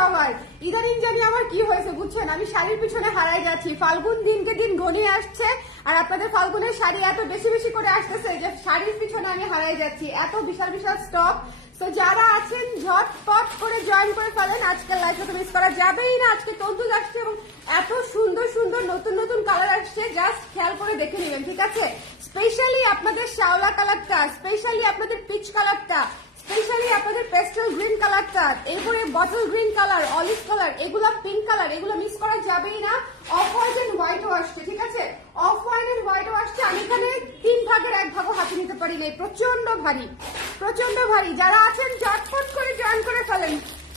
সবার। ইদানিং জানি আমার কি হয়েছে বুঝছেন, আমি শাড়ির পিছনে হারাই যাচ্ছি। ফাল্গুন দিনকে দিন ঘনিয়ে আসছে আর আপনাদের ফাল্গুনের শাড়ি এত বেশি বেশি করে আসতেছে যে শাড়ির পিছনে আমি হারাই যাচ্ছি। এত বিশাল বিশাল স্টক। তো যারা আছেন ঝটপট করে জয়েন করে ফেলেন, আজকের লাইভে তো মিস করা যাবেই না। আজকে তন্তুজ আসছে এবং এত সুন্দর সুন্দর নতুন নতুন কালার আসছে, জাস্ট খেয়াল করে দেখে নেবেন, ঠিক আছে? স্পেশালি আপনাদের শ্যাওলা কালারটা, স্পেশালি আপনাদের পিচ কালারটা, স্পেশালি আপনাদের পেস্টেল গ্রিন কালারটা, এরপরে bottle green colour, olive colour, এগুলো পিঙ্ক কালার, এগুলো মিস করা যাবেই না। অফ হোয়াইট এন্ড হোয়াইটও আসছে, ঠিক আছে? অফ হোয়াইট এন্ড হোয়াইটও আসছে। আমি এখানে 3 ভাগের 1 ভাগও হাতে নিতে পারি না, প্রচন্ড ভারী, প্রচন্ড ভারী। যারা আছেন ঝটপট করে জয়েন করে ফেলেন,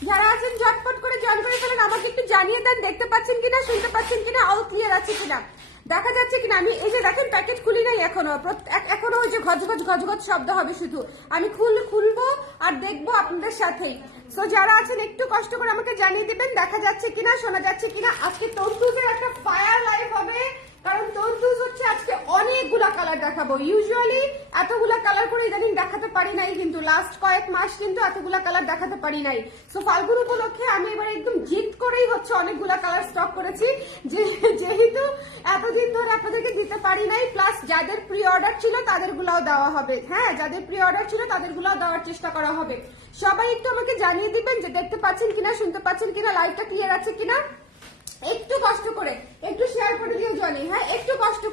যারা আছেন ঝটপট করে জয়েন করে ফেলেন। আমাকে একটু জানিয়ে দেন দেখতে পাচ্ছেন কিনা, শুনতে পাচ্ছেন কিনা, অল ক্লিয়ার আছে কিনা, দেখা যাচ্ছে কিনা। আমি এই যে দেখেন প্যাকেট খুলি নাই এখনো, এখনো ওই যে গজগজ গজগজ শব্দ হবে শুধু। আমি খুলবো আর দেখবো আপনাদের সাথেই। সো যারা আছেন একটু কষ্ট করে আমাকে জানিয়ে দিবেন দেখা যাচ্ছে কিনা, শোনা যাচ্ছে কিনা। আজকে তন্তুজের একটা ফায়ার লাইভ হবে, কারণ তন্তুজ হচ্ছে আজকে অনেকগুলা কালার দেখাবো। ইউজুয়ালি এতগুলা কালার করে ইদানিং দেখাতে পারি নাই, কিন্তু লাস্ট কয়েক মাস কিন্তু এতগুলা কালার দেখাতে পারি নাই। সো ফাল্গুন উপলক্ষে আমি এবার একদম জিদ করেই হচ্ছে অনেকগুলা কালার স্টক করেছি, যেহেতু এতদিন ধরে আপনাদেরকে দিতে পারি নাই। প্লাস যাদের প্রি অর্ডার ছিল তাদেরগুলাও দেওয়া হবে। হ্যাঁ, যাদের প্রি অর্ডার ছিল তাদেরগুলাও দেওয়ার চেষ্টা করা হবে। সবাই একটু আমাকে জানিয়ে দিবেন যে দেখতে পাচ্ছেন কিনা, শুনতে পাচ্ছেন কিনা, লাইভটা ক্লিয়ার আছে কিনা। একটু কষ্ট করে একটু শেয়ার করে দিও জনি। হ্যাঁ, একটু কষ্ট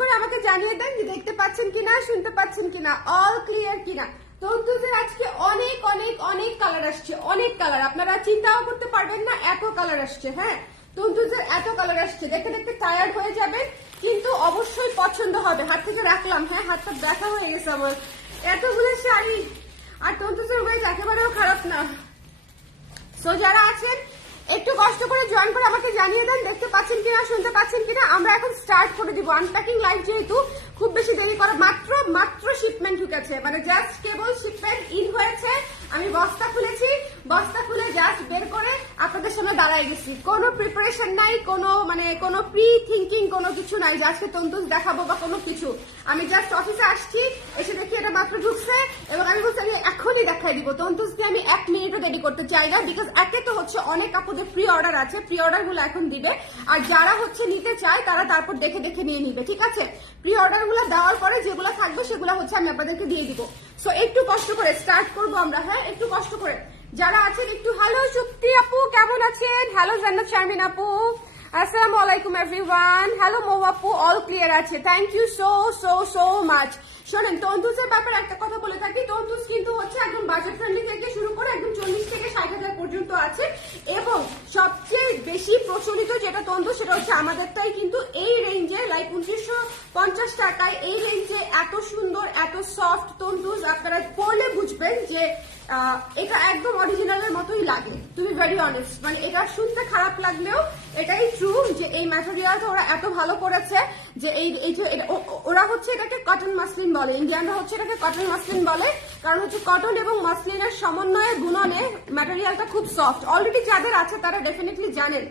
করে আমাকে জানিয়ে দেন যে দেখতে পাচ্ছেন কিনা, শুনতে পাচ্ছেন কিনা, অল ক্লিয়ার কিনা। তন্তুজের আজকে অনেক অনেক অনেক কালার আসছে, অনেক কালার, আপনারা চিন্তাও করতে পারবেন না এত কালার আসছে। হ্যাঁ, তন্তুজের এত কালার আসছে, দেখতে দেখতে টায়ার্ড হয়ে যাবেন, কিন্তু অবশ্যই পছন্দ হবে। হাত থেকে রাখলাম, হ্যাঁ হাতটা ব্যথা হয়ে গেছে আমার, এতগুলো শাড়ি। আর তন্তুজের ওয়েট একেবারেও খারাপ না। সো যারা আছেন একটু কষ্ট করে জয়েন করে আমাকে জানিয়ে দেন দেখতে পাচ্ছেন কিনা, শুনতে পাচ্ছেন কিনা। আমরা এখন স্টার্ট করে দিব আনপ্যাকিং লাইভ, যেহেতু খুব বেশি দেরি করা, মাত্র শিপমেন্ট ঢুকেছে, মানে জাস্ট কেবল শিপমেন্ট ইন হয়েছে। আমি বস্তা খুলেছি, বস্তা খুলে জাস্ট বের করে আপনাদের সামনে দাঁড়ায় গেছি। কোনো প্রিপারেশন নাই, কোনো প্রি থিঙ্কিং কোনো কিছু নাই যে আজকে তন্তুজ দেখাবো বা কোনো কিছু। আমি জাস্ট অফিসে আসছি, এসে দেখি এটা মাত্র ঢুকছে এবং আমি বলছি আমি এখনই দেখাই দিব। তন্তুজকে আমি 1 মিনিটও দেরি করতে চাই না, বিকজ একে তো হচ্ছে অনেক আপুদের প্রি অর্ডার আছে, প্রি অর্ডার গুলো এখন দিবে। আর যারা হচ্ছে নিতে চায় তারা তারপর দেখে দেখে নিয়ে নিবে, ঠিক আছে? প্রি অর্ডার গুলো দেওয়ার পরে যেগুলো থাকবে সেগুলো হচ্ছে আমি আপনাদেরকে দিয়ে দিব। সো একটু কষ্ট করে স্টার্ট করবো আমরা। হ্যাঁ, একটু কষ্ট করে যারা আছেন একটু। হ্যালো সুপ্তি আপু, কেমন আছেন? হ্যালো জান্নাত শারমিন আপু, আসসালামু আলাইকুম এভরিওয়ান। হ্যালো মৌ আপু, অল ক্লিয়ার আছে, thank you so so so much. শোনেন, তন্তুজের ব্যাপারে একটা কথা বলে থাকি, তন্তুজ কিন্তু হচ্ছে একদম বাজেট ফ্রেন্ডলি থেকে শুরু করে একদম 40 থেকে 60,000 পর্যন্ত আছে। এবং সবচেয়ে বেশি প্রচলিত যেটা তন্তুজ সেটা হচ্ছে আমাদেরটাই, কিন্তু এই রেঞ্জে লাইক 2950 টাকায় এই রেঞ্জে এত সুন্দর এত সফট তন্তুজ আপনারা পরলে বুঝবেন যে এটা একদম অরিজিনালের মতোই লাগে। টু বি ভেরি অনেস্ট, মানে এটা শুনতে খারাপ লাগলেও এটাই ট্রু যে এই ম্যাটেরিয়ালটা ওরা এত ভালো করেছে যে এই যে ওরা হচ্ছে এটাকে কটন মাসলিন বলে, ইন্ডিয়ানরা হচ্ছে এটাকে কটন মাসলিন বলে, কারণ হচ্ছে কটন এবং মাসলিনের সমন্বয়ে গুণনে ম্যাটেরিয়ালটা খুব সফট। অলরেডি যাদের আছে তারা ডেফিনেটলি জানেন,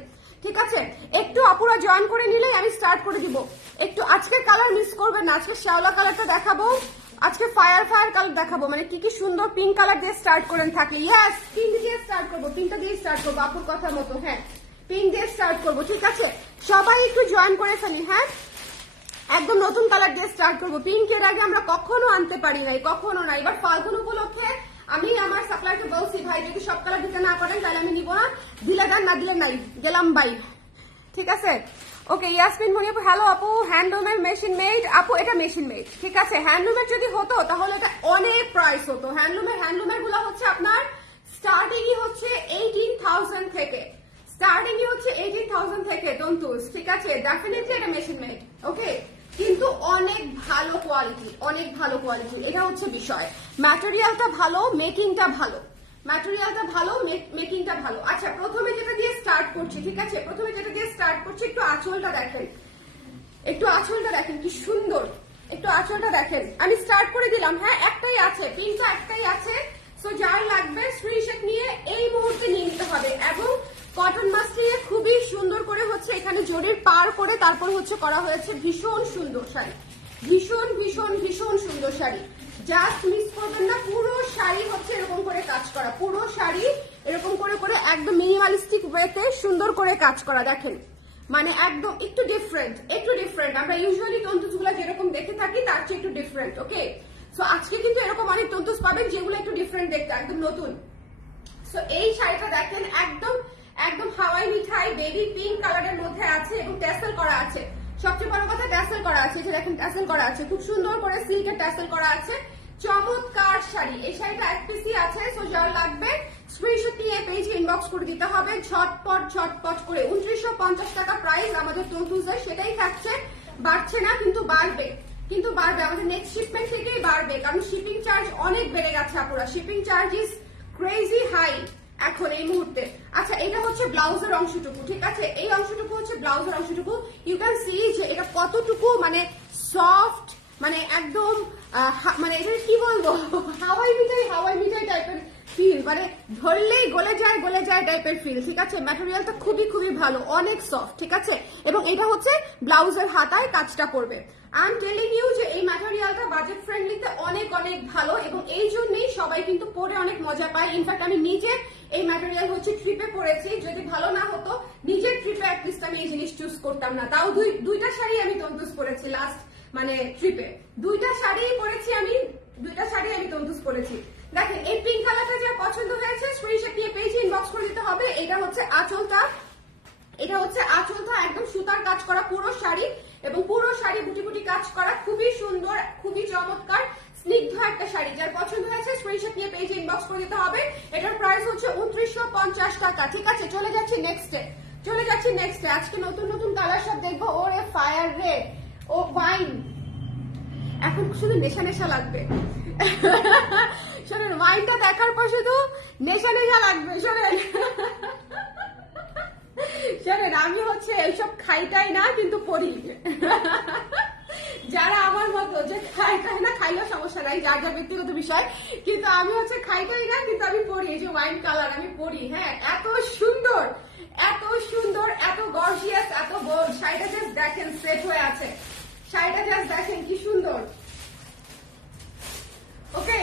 ঠিক আছে? একটু আপুরা জয়েন করে নিলেই আমি স্টার্ট করে দিব। একটু আজকের কালার মিস করবেন না, আজকে শ্যাওলা কালারটা দেখাবো, আজকে ফায়ার কালার দেখাবো, মানে কি কি সুন্দর পিঙ্ক কালার দিয়ে স্টার্ট করেন থাকলে। ইয়েস, পিঙ্ক দিয়ে স্টার্ট করবো, পিঙ্কটা দিয়ে স্টার্ট করবো আপুর কথা মতো। হ্যাঁ, পিঙ্ক দিয়ে স্টার্ট করবো, ঠিক আছে? সবাই একটু জয়েন করে ফেলি। হ্যাঁ, একদম নতুন কালার দিয়ে স্টার্ট করবো। পিঙ্ক এর আগে আমরা কখনো আনতে পারি নাই, কখনো না। এবার ফাল্গুন উপলক্ষে আমি আমার সাপ্লাইকে বলছি, ভাই যদি সব কালার দিতে না পারেন তাহলে আমি নিবো না, দিলে দেন, না দিলে নাই, গেলাম বাই, ঠিক আছে? ওকে, ইয়াসমিন মনি আপু, হ্যালো আপু। হ্যান্ডলুমের মেশিন মেড আপু, এটা মেশিন মেড, ঠিক আছে? হ্যান্ডলুমের যদি হতো তাহলে এটা অনেক প্রাইস হতো। হ্যান্ডলুমের গুলো হচ্ছে আপনার স্টার্টিংই হচ্ছে 18,000 থেকে, স্টার্টিংই হচ্ছে 18,000 থেকে তন্তুজ, ঠিক আছে? ডেফিনেটলি এটা মেশিন মেড, ওকে, কিন্তু অনেক ভালো কোয়ালিটি, অনেক ভালো কোয়ালিটি, এটা হচ্ছে বিষয়। ম্যাটেরিয়ালটা ভালো, মেকিংটা ভালো, ম্যাটেরিয়ালটা ভালো, মেকিংটা ভালো। আচ্ছা, প্রথমে যেটা দিয়ে স্টার্ট করছি, ঠিক আছে? প্রথমে যেটা দিয়ে স্টার্ট করছি, একটু আঁচলটা দেখেন, একটু আঁচলটা দেখেন কি সুন্দর, একটু আঁচলটা দেখেন। আমি স্টার্ট করে দিলাম। হ্যাঁ, একটাই আছে, পিনটা একটাই আছে। সো যার লাগবে স্ক্রিনশট নিয়ে এই মুহূর্তে নিয়ে নিতে হবে। এবং কটন মাসলিনে খুবই সুন্দর করে হচ্ছে এখানে জরির পার করে তারপর হচ্ছে করা হয়েছে। ভীষণ সুন্দর শাড়ি, ভীষণ ভীষণ ভীষণ সুন্দর শাড়ি, জাস্ট মিস করবেন না। পুরো শাড়ি হচ্ছে এরকম করে কাজ করা, পুরো শাড়ি এরকম করে করে একদম মিনিমালিস্টিক ওয়েতে সুন্দর করে কাজ করা। দেখেন মানে একদম একটু ডিফারেন্ট আমরা ইউজুয়ালি তন্তুস গুলা যেরকম দেখে থাকি তার চেয়ে একটু ডিফারেন্ট। ওকে, সো আজকে কিন্তু এরকম অনেক তন্তুস পাবেন যেগুলো একটু ডিফারেন্ট দেখতে, একদম নতুন। সো এই শাড়িটা দেখেন একদম একদম হাওয়াই মিঠাই বেবি পিঙ্ক কালারের মধ্যে আছে এবং ট্যাসেল করা আছে। সবচেয়ে বড় কথা ট্যাসেল করা আছে, যে দেখেন ট্যাসেল করা আছে, খুব সুন্দর করে সিল্কের ট্যাসেল করা আছে। চমৎকার শাড়ি, এই শাড়িটা এক পিসই আছে। সো যার লাগবে স্ক্রিনশট নিয়ে পেজে ইনবক্স করে দিতে হবে ঝটপট করে। 2950 টাকা প্রাইস আমাদের তন্তুজের, সেটাই থাকছে, বাড়ছে না কিন্তু বাড়বে, আমাদের নেক্সট শিপমেন্ট থেকেই বাড়বে, কারণ শিপিং চার্জ অনেক বেড়ে গেছে আপুরা, shipping charge is crazy high এখন এই মুহূর্তে। আচ্ছা এটা হচ্ছে ব্লাউজের অংশটুকু, ঠিক আছে, এই অংশটুকু হচ্ছে ব্লাউজের অংশটুকু। ইউ ক্যান সি যে এটা কতটুকু মানে সফট, মানে একদম মানে এটা কি বলবো হাওয়াই মিঠাই টাইপের ফিল, মানে ধরলেই গলে যায় টাইপের ফিল, ঠিক আছে। ম্যাটেরিয়ালটা খুবই ভালো, অনেক সফট, ঠিক আছে। এবং এটা হচ্ছে ব্লাউজের হাতায় কাজটা করবে। আই এম টেলিং ইউ যে এই ম্যাটেরিয়ালটা বাজেট ফ্রেন্ডলিতে অনেক ভালো, এবং এই জন্যই সবাই কিন্তু পরে অনেক মজা পায়। ইনফ্যাক্ট আমি নিজে এই ম্যাটেরিয়াল হচ্ছে ট্রিপে পরেছি, যদি ভালো না হতো নিজের ট্রিপে অ্যাটলিস্ট আমি এই জিনিস চুজ করতাম না। তাও দুইটা শাড়ি আমি তন্তুস পরেছি লাস্ট মানে ট্রিপে, দুইটা শাড়ি আমি তন্তুস পরেছি। দেখেন এই পিঙ্ক কালারটা যা পছন্দ হয়েছে স্ক্রিনশট নিয়ে পেজে ইনবক্স করে দিতে হবে। এটা হচ্ছে আঁচলটা, একদম সুতার কাজ করা পুরো শাড়ি, এবং পুরো শাড়ি বুটি কাজ করা, খুবই সুন্দর, খুবই চমৎকার স্নিগ্ধ একটা শাড়ি। যার পছন্দ হয়েছে স্ক্রিনশট নিয়ে পেজে ইনবক্স করে দিতে হবে। এটার প্রাইস হচ্ছে 2950 টাকা, ঠিক আছে। চলে যাচ্ছি নেক্সটে। আজকে নতুন কালার সব দেখবো। ওরে ফায়ার রেড, ও ওয়াইন, এখন শুধু নেশা লাগবে শোনেন, ওয়াইনটা দেখার পর শুধু নেশা লাগবে। শোনেন আমি হচ্ছে এইসব খাইটাই না, কিন্তু পড়ি। যারা আমার মতো যে খাইটাই না, খাইলেও সমস্যা নাই, যার ব্যক্তিগত বিষয়, কিন্তু আমি হচ্ছে খাইটাই না, কিন্তু আমি পড়ি। এই যে ওয়াইন কালার আমি পড়ি, হ্যাঁ, এত সুন্দর, এত গর্জিয়াস, এত বোল্ড। শাড়িটা জাস্ট দেখেন সেট হয়ে আছে, শাড়িটা জাস্ট দেখেন কি সুন্দর। Okay,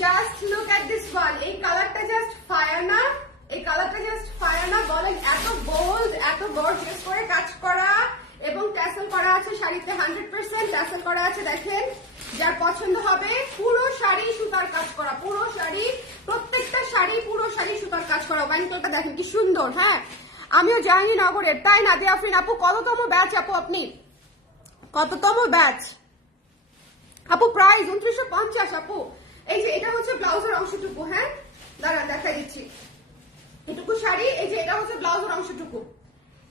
just look at this one. এই কালারটা জাস্ট ফায়ার না, বলেন, এত বোল্ড, এত গর্জিয়াস করে কাজ করা, এবং ট্যাসেল করা আছে শাড়িতে, 100% ট্যাসেল করা আছে। দেখেন যার পছন্দ হবে, পুরো শাড়ি সুতার কাজ করা, প্রত্যেকটা শাড়ি পুরো শাড়ি সুতার কাজ করা। ওয়াইনটা দেখেন কি সুন্দর। হ্যাঁ, আমিও যাইনি নগরের, তাই না দিয়াফরিন আপু? কততম ব্যাচ আপু আপনি? কততম ব্যাচ আপু? প্রাইস 2950 আপু। এই যে এটা হচ্ছে ব্লাউজের অংশটুকু, হ্যাঁ দাঁড়ান দেখাই দিচ্ছি। এটুকু শাড়ি, এই যে এটা হচ্ছে ব্লাউজের অংশটুকু।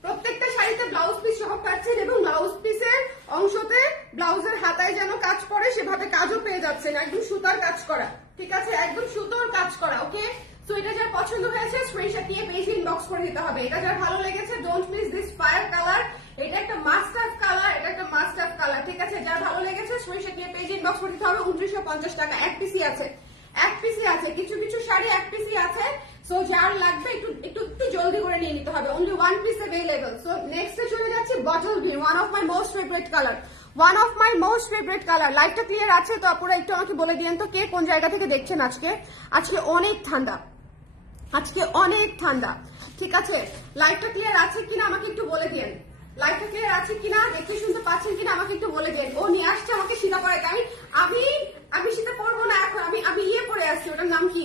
প্রত্যেকটা শাড়িতে ব্লাউজ পিস সহ পাচ্ছেন, এবং ব্লাউজ পিসের অংশতে ব্লাউজের হাতায় যেন কাজ পড়ে সেভাবে কাজও পেয়ে যাচ্ছেন, একদম সুতার কাজ করা, ঠিক আছে, একদম সুতোর কাজ করা। ওকে, সো এটা যার পছন্দ হয়েছে স্ক্রিনশট নিয়ে পেজে ইনবক্স করে দিতে হবে। এটা যার ভালো লেগেছে, don't miss this fire colour. এটা একটা মাস্ট হ্যাভ কালার, ঠিক আছে। যার ভালো লেগেছে স্ক্রিনশট নিয়ে পেজে ইনবক্স করে দিতে হবে। 2950 টাকা, এক পিসি আছে, কিছু শাড়ি এক পিসি আছে। সো যার লাগবে একটু জলদি করে নিয়ে নিতে হবে, only one piece available. So নেক্সটে চলে যাচ্ছি bottle green, one of my most favourite colour. লাইটটা ক্লিয়ার আছে তো আপনারা একটু আমাকে বলে দিয়েন তো কে কোন জায়গা থেকে দেখছেন। আজকে অনেক ঠান্ডা, ঠিক আছে। লাইটটা ক্লিয়ার আছে কিনা আমাকে একটু বলে দিয়েন, লাইটটা ক্লিয়ার আছে কিনা, দেখতে শুনতে পাচ্ছেন কিনা আমাকে একটু বলে দিন। ও নিয়ে আসছে আমাকে সীতা পরাইতে, আমি সীতা পরবো না এখন, আমি ইয়ে পরে আছি, ওটার নাম কি,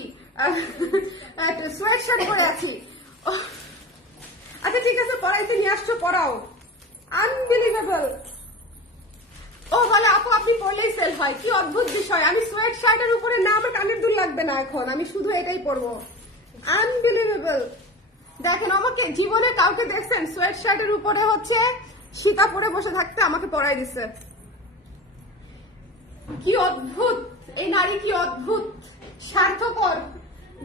সোয়েট শার্ট পরে আছি। আচ্ছা ঠিক আছে, পরাইতে নিয়ে আসছো, পরাও। আনবিলিভেবল। ও বলে আপু আপনি পরলেই সেল হয়, কি অদ্ভুত বিষয়। আমি সোয়েট শার্টের উপরে না আমার কানের দুল লাগবে না এখন, আমি শুধু এটাই পরবো। আনবিলিভেবল। দেখেন আমাকে জীবনে কাউকে দেখছেন সোয়েট শার্টের উপরে হচ্ছে সীতা পরে বসে থাকতে, আমাকে পরাই দিছে। কি অদ্ভুত এই নারী, কি অদ্ভুত স্বার্থপর।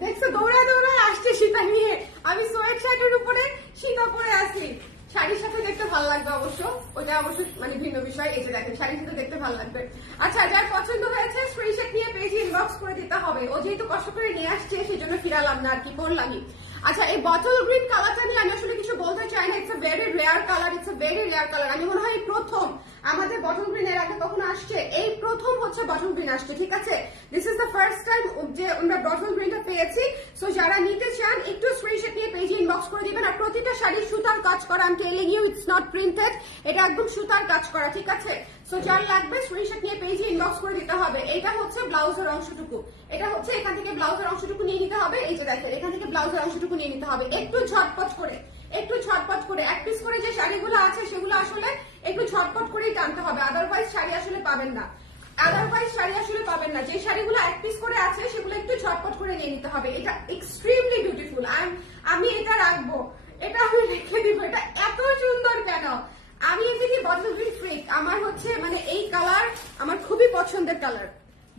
দেখছো দৌড়ায় আসছে সীতা নিয়ে, আমি সোয়েট শার্টের উপরে সীতা পরে আছি। শাড়ির সাথে দেখতে ভালো লাগবে অবশ্য, ওটা অবশ্য মানে ভিন্ন বিষয়। এই যে দেখেন শাড়ির সাথে দেখতে ভালো লাগবে। আচ্ছা যার পছন্দ হয়েছে স্ক্রিনশট নিয়ে পেজে ইনবক্স করে দিতে হবে। ও যেহেতু কষ্ট করে নিয়ে আসছে সেই জন্য ফিরালাম না আর কি, বললামই। আচ্ছা এই বটল গ্রিন কালারটা নিয়ে আমি আসলে কিছু বলতে চাই না, it's a very rare colour. আমি মনে হয় প্রথম আমাদের বটল গ্রিন এর আগে কখনো আসছে? এই প্রথম হচ্ছে বটল গ্রিন আসছে, ঠিক আছে? This is the first time যে আমরা বটল গ্রিনটা পেয়েছি। সো যারা নিতে চান একটু স্ক্রিনশট নিয়ে পেজে ইনবক্স করে দিবেন। আর প্রতিটা শাড়ি সুতার কাজ করা, আমি telling you it's not printed, এটা একদম সুতার কাজ করা, ঠিক আছে? সো যার লাগবে স্ক্রিনশট নিয়ে পেজে ইনবক্স করে দিতে হবে। এটা হচ্ছে ব্লাউজের অংশটুকু, এটা হচ্ছে এখান থেকে ব্লাউজের অংশটুকু নিয়ে নিতে হবে। এই যে দেখেন, এখান থেকে ব্লাউজের অংশটুকু নিয়ে নিতে হবে। একটু ঝটপট করে, একটু ঝটপট করে, এক পিস করে যে শাড়িগুলো আছে সেগুলো আসলে একটু ঝটপট করেই টানতে হবে, আদারওয়াইজ শাড়ি আসলে পাবেন না। যে শাড়িগুলো এক পিস করে আছে সেগুলো একটু ঝটপট করে নিয়ে নিতে হবে। এটা এক্সট্রিমলি বিউটিফুল, আমি এটা রাখবো, এটা আমি রেখে দিব। এটা এত সুন্দর কেন? আমি এদিকে বটল গ্রিন ফ্রিক, আমার হচ্ছে মানে এই কালার আমার খুবই পছন্দের কালার।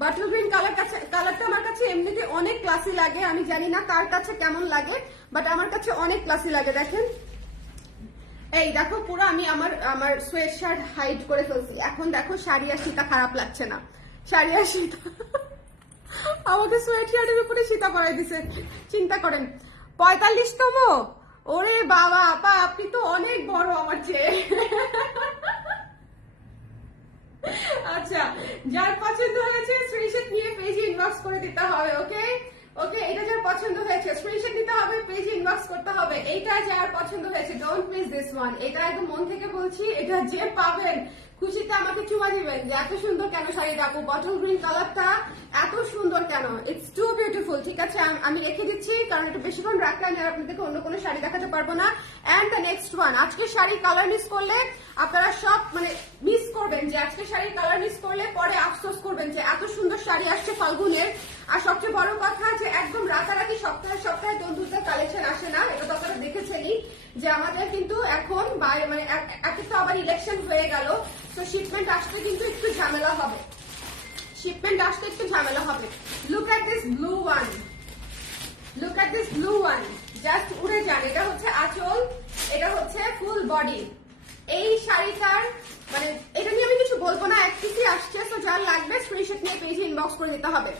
বটল গ্রিন কালারটা আমার কাছে এমনিতে অনেক ক্লাসি লাগে, আমি জানি না কার কাছে কেমন লাগে, বাট আমার কাছে অনেক ক্লাসি লাগে। দেখেন, এই দেখো পুরো আমি আমার সোয়েট শার্ট হাইড করে ফেলছি। এখন দেখো শাড়ি আর সীতা খারাপ লাগছে না, শাড়ি আর সীতা আমাকে সোয়েট শার্টের উপরে সীতা পরাই দিছে, চিন্তা করেন। 45তম, ওরে বাবা আপা, আপনি তো অনেক বড় আমার চেয়ে। আচ্ছা, যার পছন্দ হয়েছে স্ক্রিনশট নিয়ে পেজে ইনবক্স করে দিতে হবে। ওকে ওকে, এটা যার পছন্দ হয়েছে স্ক্রিনশট নিতে হবে, পেজে ইনবক্স করতে হবে। এইটা যার পছন্দ হয়েছে ডোন্ট মিস দিস ওয়ান। এটা একদম মন থেকে বলছি, এটা যে পাবেন খুশিতে আমাকে চুমা দিবেন যে এত সুন্দর কেন শাড়িটা আপু, বটল গ্রিন কালারটা এত সুন্দর কেন, ইটস টু বিউটিফুল। ঠিক আছে, আমি রেখে দিচ্ছি কারণ এটা বেশিক্ষণ রাখলে আমি আপনাদেরকে অন্য কোনো শাড়ি দেখাতে পারবো না। এন্ড দ্য নেক্সট ওয়ান, আজকে শাড়ি কালার মিস করলে আপনারা সব মানে মিস করবেন, যে আজকে শাড়ির কালার মিস করলে পরে আফসোস করবেন যে এত সুন্দর শাড়ি আসছে ফাল্গুনের। আর সবচেয়ে বড় কথা যে একদম রাতারাতি সপ্তাহে সপ্তাহে তন্তুদের কালেকশন আসে না, এটা তো আপনারা দেখেছেনই যে আমাদের কিন্তু এখন মানে একে তো আবার ইলেকশন হয়ে গেল, তো শিপমেন্ট আসতে কিন্তু একটু ঝামেলা হবে, look at this blue one, just উড়ে যান। এটা হচ্ছে আঁচল, এটা হচ্ছে ফুল বডি। এই শাড়িটার মানে এটা নিয়ে আমি কিছু বলবো না, এক পিসই আসছে। তো যার লাগবে স্ক্রিনশট নিয়ে পেজে ইনবক্স করে দিতে হবে।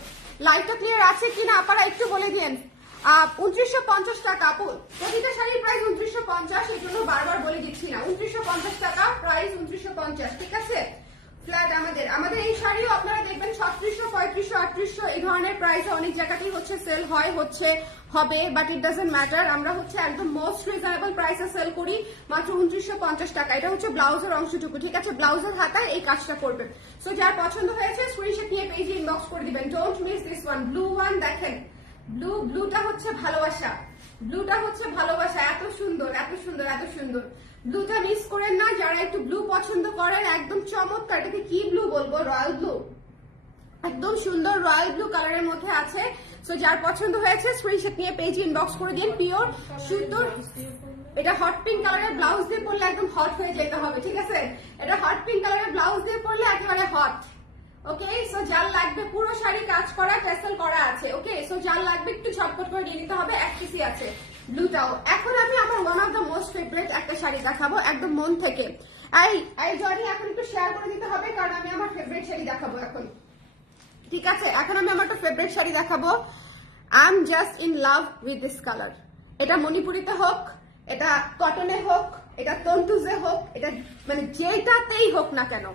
লাইটটা ক্লিয়ার আছে কিনা আপনারা একটু বলে দিন। 2950 টাকা আপু, প্রতিটা শাড়ির প্রাইস 2950, এই জন্য বারবার বলে দিচ্ছি না। 2950 টাকা প্রাইস, 2950, ঠিক আছে? ফ্ল্যাট আমাদের এই শাড়িও আপনারা দেখবেন 3600, 3500, 3800 এই ধরনের প্রাইসে অনেক জায়গাতেই হচ্ছে সেল হয়, হবে, বাট ইট ডাজন্ট ম্যাটার। আমরা হচ্ছে একদম মোস্ট রিজনেবল প্রাইসে সেল করি মাত্র 2950 টাকা। এটা হচ্ছে ব্লাউজের অংশটুকু, ঠিক আছে? ব্লাউজের হাতায় এই কাজটা করবেন। সো যার পছন্দ হয়েছে স্ক্রিনশট নিয়ে পেজে ইনবক্স করে দিবেন। Don't miss this one. Blue one দেখেন, ব্লুটা হচ্ছে ভালোবাসা, এত সুন্দর। ব্লুটা মিস করেন না, যারা একটু ব্লু পছন্দ করেন, একদম চমৎকার। এটাকে কি ব্লু বলবো, রয়্যাল ব্লু, একদম সুন্দর রয়্যাল ব্লু কালারের মধ্যে আছে। সো যার পছন্দ হয়েছে স্ক্রিনশট নিয়ে পেজে ইনবক্স করে দিন। পিওর সুন্দর, এটা হট পিঙ্ক কালারের ব্লাউজ দিয়ে পরলে একদম হট হয়ে যেতে হবে, ঠিক আছে? এটা হট পিঙ্ক কালারের ব্লাউজ দিয়ে পরলে একেবারে হট। ওকে, সো যার লাগবে, পুরো শাড়ি কাজ করা, টেসেল করা আছে। ওকে, সো যার লাগবে একটু ঝটপট করে নিয়ে নিতে হবে, এক পিসি আছে ব্লুটাও। এখন আমি আমার one of the most favourite একটা শাড়ি দেখাবো একদম মন থেকে। এই জনি এখন একটু শেয়ার করে দিতে হবে, কারণ আমি আমার ফেভারিট শাড়ি দেখাবো এখন, ঠিক আছে? এখন আমি আমার একটা ফেভারিট শাড়ি দেখাবো। I am just in love with this colour. এটা মণিপুরিতে হোক, এটা কটনে হোক, এটা তন্তুজে হোক, এটা মানে যেটাতেই হোক না কেন,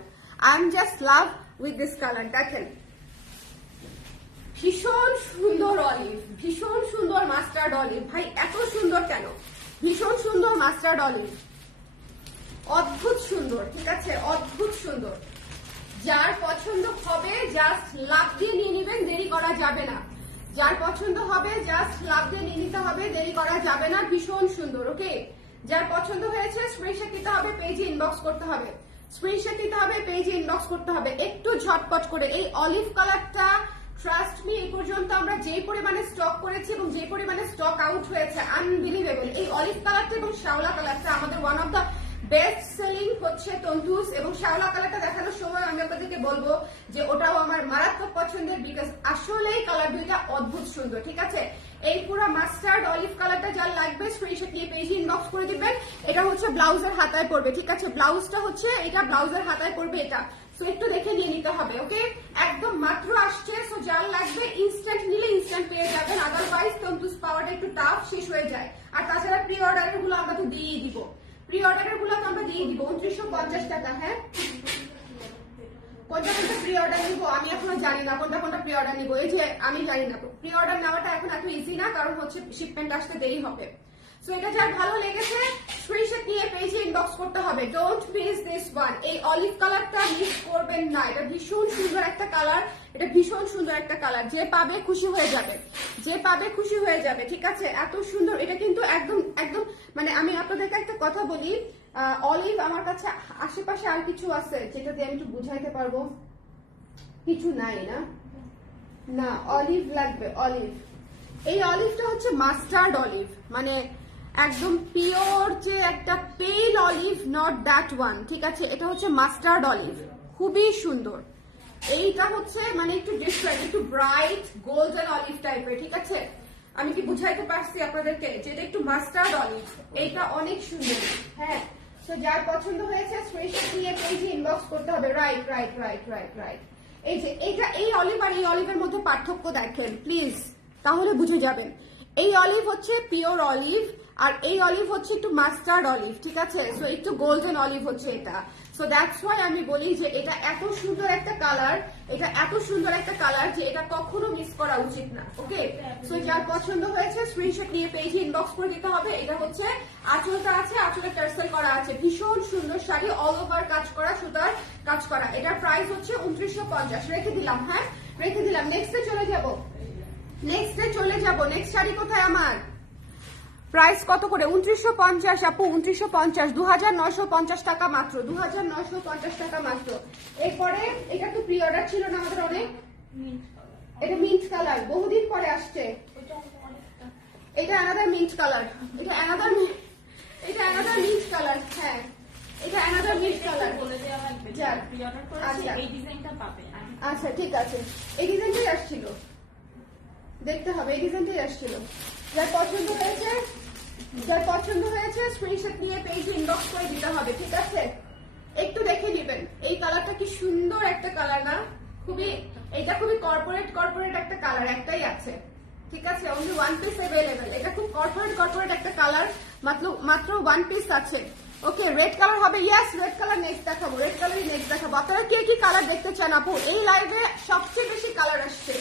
I am just love with this colour. দেখেন, ভীষণ সুন্দর অলিভ, ভীষণ সুন্দর মাস্টার্ড অলিভ। ভাই এত সুন্দর কেন? ভীষণ সুন্দর মাস্টার্ড অলিভ, অদ্ভুত সুন্দর, ঠিক আছে? অদ্ভুত সুন্দর। যার পছন্দ হবে জাস্ট লাভ দিয়ে নিয়ে নিবেন, দেরি করা যাবে না। যার পছন্দ হবে জাস্ট লাভ দিয়ে নিয়ে নিতে হবে, দেরি করা যাবে না। ভীষণ সুন্দর। ওকে, যার পছন্দ হয়েছে স্ক্রিনশট দিতে হবে, পেজে ইনবক্স করতে হবে, একটু ঝটপট করে। এই অলিভ কালারটা ট্রাস্ট মি, এই পর্যন্ত আমরা যে পরিমাণে স্টক করেছি এবং যে পরিমাণে স্টক আউট হয়েছে, আনবিলিভেবল। এই অলিভ কালারটা এবং শ্যাওলা কালারটা আমাদের one of the best selling হচ্ছে তন্তুস। এবং শ্যাওলা কালারটা দেখানোর সময় আমি আপনাদেরকে বলবো যে ওটাও আমার মারাত্মক পছন্দের, বিকজ আসলেই কালার দুইটা অদ্ভুত সুন্দর, ঠিক আছে? এই পুরো মাস্টার্ড অলিভ কালারটা যার লাগবে স্ক্রিনশট নিয়ে পেজে ইনবক্স করে দিবেন। এটা হচ্ছে ব্লাউজের হাতায় পড়বে, ঠিক আছে? ব্লাউজটা হচ্ছে এটা, ব্লাউজের হাতায় পড়বে এটা। সো একটু দেখে নিয়ে নিতে হবে। ওকে, একদম মাত্র আসছে। সো যার লাগবে ইনস্ট্যান্ট নিলে ইনস্ট্যান্ট পেয়ে যাবেন, আদারওয়াইজ তন্তুস পাওয়াটা একটু টাফ, শেষ হয়ে যায়। আর তাছাড়া প্রি অর্ডারের গুলো আমরা তো দিয়েই দিব, 2950 টাকা। হ্যাঁ, কোনটা কোনটা প্রি অর্ডার নিবো আমি এখনো জানি না, কোনটা কোনটা প্রি অর্ডার নিবো, এই যে আমি জানি না। প্রি অর্ডার নেওয়াটা এখন এত ইজি না, কারণ হচ্ছে শিপমেন্ট আসতে দেরি হবে। সো এটা যার ভালো লেগেছে স্ক্রিনশট নিয়ে পেজে ইনবক্স করতে হবে। Don't miss this one. এই অলিভ কালারটা মিস করবেন না, এটা ভীষণ সুন্দর একটা কালার, এটা ভীষণ সুন্দর একটা কালার। যে পাবে খুশি হয়ে যাবে, যে পাবে খুশি হয়ে যাবে, ঠিক আছে? এত সুন্দর এটা কিন্তু একদম একদম মানে আমি আপনাদেরকে একটা কথা বলি, অলিভ আমার কাছে আশেপাশে আর কিছু আছে যেটা দিয়ে আমি একটু বুঝাইতে পারবো, কিছু নাই না, না অলিভ লাগবে, অলিভ। এই অলিভটা হচ্ছে মাস্টার্ড অলিভ, মানে একদম পিওর যে একটা পেল অলিভ, নট দ্যাট ওয়ান, ঠিক আছে? এটা হচ্ছে মাস্টার্ড অলিভ, খুবই সুন্দর। এইটা হচ্ছে মানে একটু ডিফারেন্ট, একটু ব্রাইট গোল্ডেন অলিভ টাইপের, ঠিক আছে? আমি কি বুঝাইতে পারছি আপনাদেরকে যেটা একটু মাস্টার্ড অলিভ, এইটা অনেক সুন্দর। হ্যাঁ, তো যার পছন্দ হয়েছে স্ক্রিনশট নিয়ে পেজে ইনবক্স করতে হবে। Right right right right right. এই যে এটা, এই অলিভ আর এই অলিভের মধ্যে পার্থক্য দেখেন প্লিজ, তাহলে বুঝে যাবেন। এই অলিভ হচ্ছে পিওর অলিভ, আর এই অলিভ হচ্ছে একটু মাস্টার্ড অলিভ, ঠিক আছে? সো একটু গোল্ডেন অলিভ হচ্ছে এটা। সো দ্যাটস ওয়াই আমি বলি যে এটা এত সুন্দর একটা কালার, এটা এত সুন্দর একটা কালার যে এটা কখনো মিস করা উচিত না। ওকে, সো যার পছন্দ হয়েছে স্ক্রিনশট নিয়ে পেজে ইনবক্স করে দিতে হবে। এটা হচ্ছে আঁচলটা আছে, আঁচলে টার্সেল করা আছে, ভীষণ সুন্দর শাড়ি, অল ওভার কাজ করা, সুতার কাজ করা। এটার প্রাইস হচ্ছে 2950। রেখে দিলাম, হ্যাঁ রেখে দিলাম। নেক্সটে চলে যাব, নেক্সটে চলে যাব। নেক্সট শাড়ি কোথায় আমার? প্রাইস কত করে? 2950 আপু, 2950, 2950 টাকা মাত্র, 2950 টাকা মাত্র। এরপরে এটা তো প্রি অর্ডার ছিল না আমাদের অনেক, এটা মিন্ট কালার, বহুদিন পরে আসছে। এটা অ্যানাদার মিন্ট কালার, এটা অ্যানাদার মিন্ট কালার, হ্যাঁ এটা অ্যানাদার মিন্ট কালার। আচ্ছা ঠিক আছে, এই ডিজাইনটাই আসছিল, দেখতে হবে, এই ডিজাইনটাই আসছিল। যার পছন্দ হয়েছে, যার পছন্দ হয়েছে স্ক্রিনশট নিয়ে পেজে ইনবক্স করে দিতে হবে, ঠিক আছে? একটু দেখে নেবেন, এই কালারটা কি সুন্দর একটা কালার না? খুবই, এটা খুবই কর্পোরেট কর্পোরেট একটা কালার, একটাই আছে, ঠিক আছে? Only one piece available. এটা খুব কর্পোরেট কর্পোরেট একটা কালার, মাত্র ওয়ান পিস আছে। ওকে, রেড কালার হবে, ইয়েস রেড কালার নেক্সট দেখাবো, রেড কালারই নেক্সট দেখাবো। আপনারা কে কি কালার দেখতে চান আপু? এই লাইভে সবচেয়ে বেশি কালার আসছে,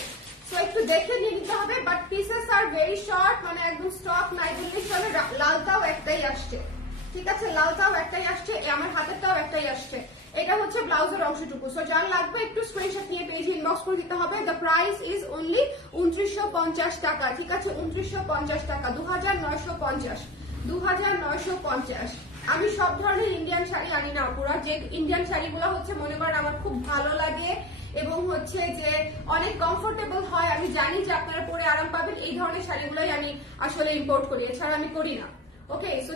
তো একটু দেখে নিয়ে নিতে হবে। But pieces are very short, মানে একদম স্টক নাই বললেই চলে। লালটাও একটাই আসছে, ঠিক আছে? লালটাও একটাই আসছে, আমার হাতেরটাও একটাই আসছে। এটা হচ্ছে ব্লাউজের অংশটুকু। সো যার লাগবে একটু স্ক্রিনশট নিয়ে পেজে ইনবক্স করে দিতে হবে। দ্য প্রাইস ইজ অনলি 2950 টাকা, ঠিক আছে? 2950 টাকা, 2950, 2950। আমি সব ধরনের ইন্ডিয়ান শাড়ি আনি না পুরা, যে ইন্ডিয়ান শাড়িগুলো হচ্ছে মনে করেন আমার খুব ভালো লাগে এবং হচ্ছে যে অনেক কমফোর্টেবল হয়, আমি জানি যে আপনারা পরে আরাম পাবেন, এই ধরনের শাড়িগুলোই আমি আসলে ইম্পোর্ট করি, এছাড়া আমি করি না। ওকে, সো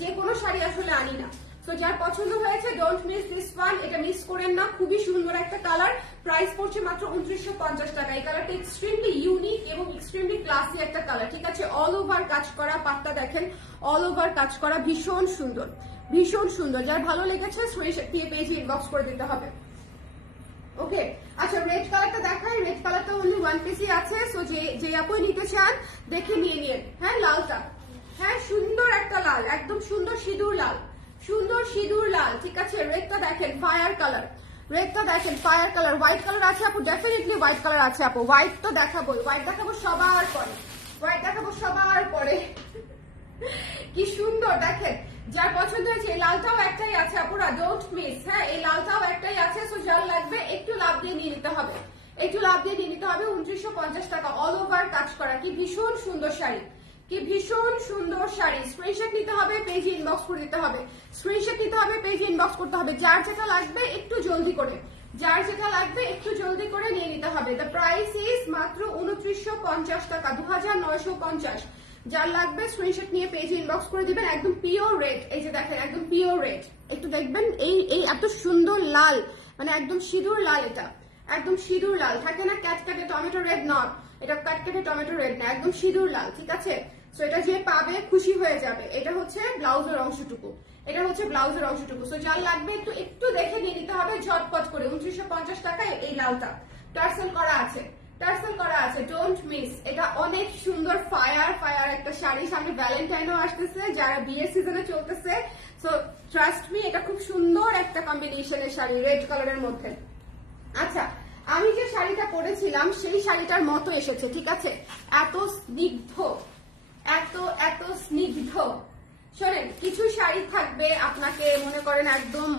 যে কোনো শাড়ি আসলে আনি না। সো যার পছন্দ হয়েছে ডোন্ট মিস দিস ওয়ান, এটা মিস করেন না, খুবই সুন্দর একটা কালার। প্রাইস পড়ছে মাত্র 2950 টাকা। এই কালারটা এক্সট্রিমলি ইউনিক এবং এক্সট্রিমলি ক্লাসি একটা কালার, ঠিক আছে? অল ওভার কাজ করা, পাটটা দেখেন অল ওভার কাজ করা, ভীষণ সুন্দর, ভীষণ সুন্দর। যার ভালো লেগেছে স্ক্রিনশট দিয়ে পেজে ইনবক্স করে দিতে হবে। ওকে, আচ্ছা রেড কালারটা দেখাই। রেড কালারটা অনলি ওয়ান পিসই আছে, সো যে আপুই নিতে চান দেখে নিয়ে নিন। হ্যাঁ লালটা, হ্যাঁ সুন্দর একটা লাল, একদম সুন্দর সিঁদুর লাল, সুন্দর সিঁদুর লাল, ঠিক আছে? রেডটা দেখেন ফায়ার কালার, রেডটা দেখেন ফায়ার কালার। হোয়াইট কালার আছে আপু? ডেফিনেটলি হোয়াইট কালার আছে আপু। হোয়াইট তো দেখাবো, হোয়াইট দেখাবো সবার পরে, হোয়াইট দেখাবো সবার পরে। কি সুন্দর দেখেন, যার পছন্দ হয়েছে। এই লালটাও একটাই আছে আপুরা, ডোন্ট মিস। হ্যাঁ এই লালটাও একটাই আছে, সো যার লাগবে একটু লাভ দিয়ে নিয়ে নিতে হবে, একটু লাভ দিয়ে নিয়ে নিতে হবে। 2950 টাকা, অল ওভার কাজ করা, কি ভীষণ সুন্দর শাড়ি, কি ভীষণ সুন্দর শাড়ি। স্ক্রিনশট নিতে হবে, পেজে ইনবক্স করে দিতে হবে, স্ক্রিনশট নিতে হবে, পেজে ইনবক্স করতে হবে। যার যেটা লাগবে একটু জলদি করে, যার যেটা লাগবে একটু জলদি করে নিয়ে নিতে হবে। দ্য প্রাইস ইজ মাত্র 2950 টাকা, 2950। যার লাগবে স্ক্রিনশট নিয়ে পেজে ইনবক্স করে দিবেন। একদম পিওর রেড, এই যে দেখেন একদম পিওর রেড। একটু দেখবেন এই এত সুন্দর লাল, মানে একদম সিঁদুর লাল, এটা একদম সিঁদুর লাল। থাকে না ক্যাটকাটে টমেটো রেড, নট এটা ক্যাটকাটে টমেটো রেড না, একদম সিঁদুর লাল, ঠিক আছে? সো এটা যে পাবে খুশি হয়ে যাবে। এটা হচ্ছে ব্লাউজের অংশটুকু, এটা হচ্ছে ব্লাউজের অংশটুকু। সো যার লাগবে একটু দেখে নিয়ে নিতে হবে ঝটপট করে। 2950 টাকায় এই লালটা টার্সেল করা আছে, টার্সেল করা আছে, ডোন্ট মিস। এটা অনেক সুন্দর ফায়ার ফায়ার একটা শাড়ি। সামনে ভ্যালেন্টাইনও আসতেছে, যারা বিয়ের সিজনে চলতেছে, সো ট্রাস্ট মি এটা খুব সুন্দর একটা কম্বিনেশনের শাড়ি রেড কালারের মধ্যে। আচ্ছা, আমি যে শাড়িটা পরেছিলাম সেই শাড়িটার মতো এসেছে, ঠিক আছে? এত স্নিগ্ধ, এত এত স্নিগ্ধ। শোনেন, কিছু শাড়ি থাকবে আপনাকে মনে করেন একদম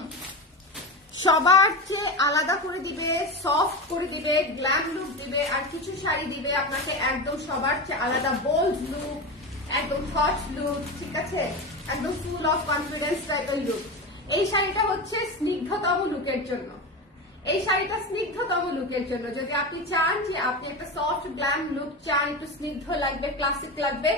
সবার চেয়ে আলাদা করে দিবে, সফট করে দিবে, গ্ল্যাম লুক দিবে, আর কিছু শাড়ি দিবে আপনাকে একদম সবার চেয়ে আলাদা বোল্ড লুক, একদম হট লুক, ঠিক আছে? একদম ফুল অফ কনফিডেন্স টাইপের লুক। এই শাড়িটা হচ্ছে স্নিগ্ধতম লুকের জন্য। এই শাড়িটা স্নিগ্ধতম লুকের জন্য। যদি আপনি চান যে আপনি একটা সফট গ্ল্যাম লুক চান, একটু স্নিগ্ধ লাগবে, ক্লাসিক লাগবে,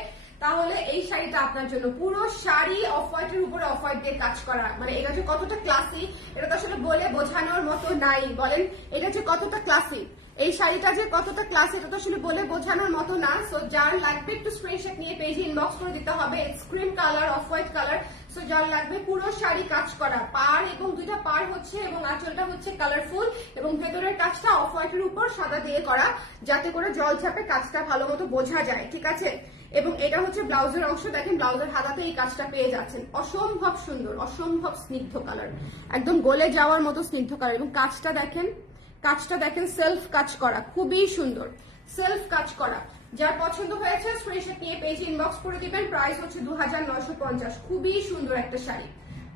তাহলে এই শাড়িটা আপনার জন্য। পুরো শাড়ি অফ হোয়াইটের উপরে অফ হোয়াইট দিয়ে কাজ করা। মানে এটা যে কতটা ক্লাসি, এটা তো আসলে বলে বোঝানোর মতো নাই। বলেন এটা যে কতটা ক্লাসি, এই শাড়িটা যে কতটা ক্লাসি, এটা তো আসলে বলে বোঝানোর মতো না। সো যার লাগবে একটু স্ক্রিনশট নিয়ে পেজে ইনবক্স করে দিতে হবে। Screen colour, off white colour. So যার লাগবে পুরো শাড়ি কাজ করা, পাড় এবং দুইটা পাড় হচ্ছে এবং আঁচলটা হচ্ছে কালারফুল এবং ভেতরের কাজটা অফ হোয়াইটের উপর সাদা দিয়ে করা, যাতে করে জল ঝাপে কাজটা ভালো মতো বোঝা যায়, ঠিক আছে? এবং এটা হচ্ছে ব্লাউজের অংশ। দেখেন ব্লাউজের হাতাতে এই কাজটা পেয়ে যাচ্ছেন। অসম্ভব সুন্দর, অসম্ভব স্নিগ্ধ কালার, একদম গলে যাওয়ার মতো স্নিগ্ধ কালার। এবং কাজটা দেখেন, কাজটা দেখেন, সেলফ কাজ করা, খুবই সুন্দর, সেলফ কাজ করা। যার পছন্দ হয়েছে স্ক্রিনশট নিয়ে পেজে ইনবক্স করে দিবেন। প্রাইস হচ্ছে 2950। খুবই সুন্দর একটা শাড়ি,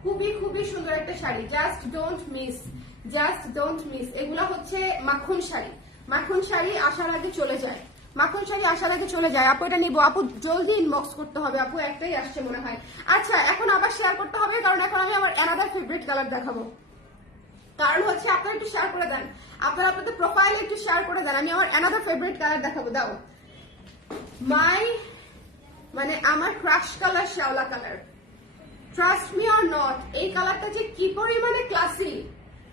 খুবই খুবই সুন্দর একটা sari. Just don't miss, just don't miss. এগুলা হচ্ছে মাখন শাড়ি। মাখন শাড়ি আসার আগে চলে যায়, মাখন শাড়ি আসার আগে চলে যায়। আপু এটা নিবো, আপু জলদি ইনবক্স করতে হবে। আপু একটাই আসছে মনে হয়। আচ্ছা, এখন আবার শেয়ার করতে হবে, কারণ এখন আমি আমার অ্যানাদার ফেভারিট কালার দেখাবো। কারণ হচ্ছে আপনারা একটু শেয়ার করে দেন, আপনারা আপনাদের প্রোফাইলে একটু শেয়ার করে দেন। আমি আমার অ্যানাদার ফেভারিট কালার দেখাবো। দাও মানে আমার ক্রাশ কালার, শ্যাওলা colour. Trust me or not, এই কালারটা যে কি পরিমাণে ক্লাসি,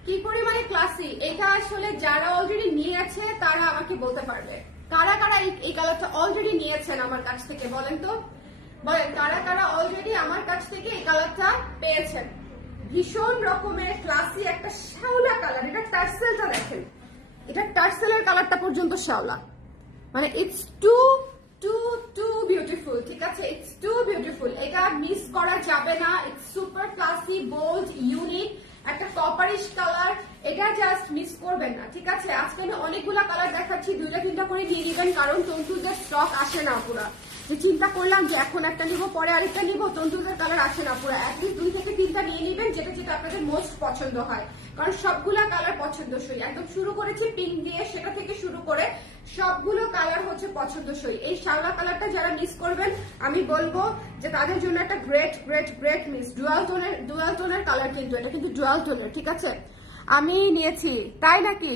কি পরিমাণে ক্লাসি, এটা আসলে যারা অলরেডি নিয়েছে তারা আমাকে বলতে পারবে। কারা কারা এই কালারটা অলরেডি নিয়েছেন আমার কাছ থেকে, বলেন তো, বলেন কারা কারা অলরেডি আমার কাছ থেকে এই কালারটা পেয়েছেন। ভীষণ রকমের ক্লাসি একটা শ্যাওলা কালার। এটা টার্সেলটা দেখেন, এটা টার্সেলের কালারটা পর্যন্ত শ্যাওলা। মানে it's too too too beautiful, ঠিক আছে? ইটস টু বিউটিফুল, এটা মিস করা যাবে না। It's super classy, bold, unique একটা কপারিশ কালার। এটা জাস্ট মিস করবেন না, ঠিক আছে? আজকে আমি অনেকগুলা কালার দেখাচ্ছি, দুইটা তিনটা করে নিয়ে নিবেন, কারণ তন্তুদের স্টক আসে না পুরা। যে চিন্তা করলাম যে এখন একটা নিবো, পরে আরেকটা নিবো, তন্তুদের কালার আসে না পুরা। অ্যাটলিস্ট 2 থেকে 3টা নিয়ে নিবেন, যেটা যেটা আপনাদের মোস্ট পছন্দ হয়, কারণ সবগুলা কালার পছন্দসই। একদম শুরু করেছি পিঙ্ক দিয়ে, সেটা থেকে শুরু করে সবগুলো কালার হচ্ছে পছন্দসই। এই শ্যাওলা কালারটা যারা মিস করবেন, আমি বলবো যে তাদের জন্য একটা great great great miss. Dual টোনের কালার, কিন্তু এটা কিন্তু ডুয়াল টোনের, ঠিক আছে? আমি নিয়েছি, তাই নাকি?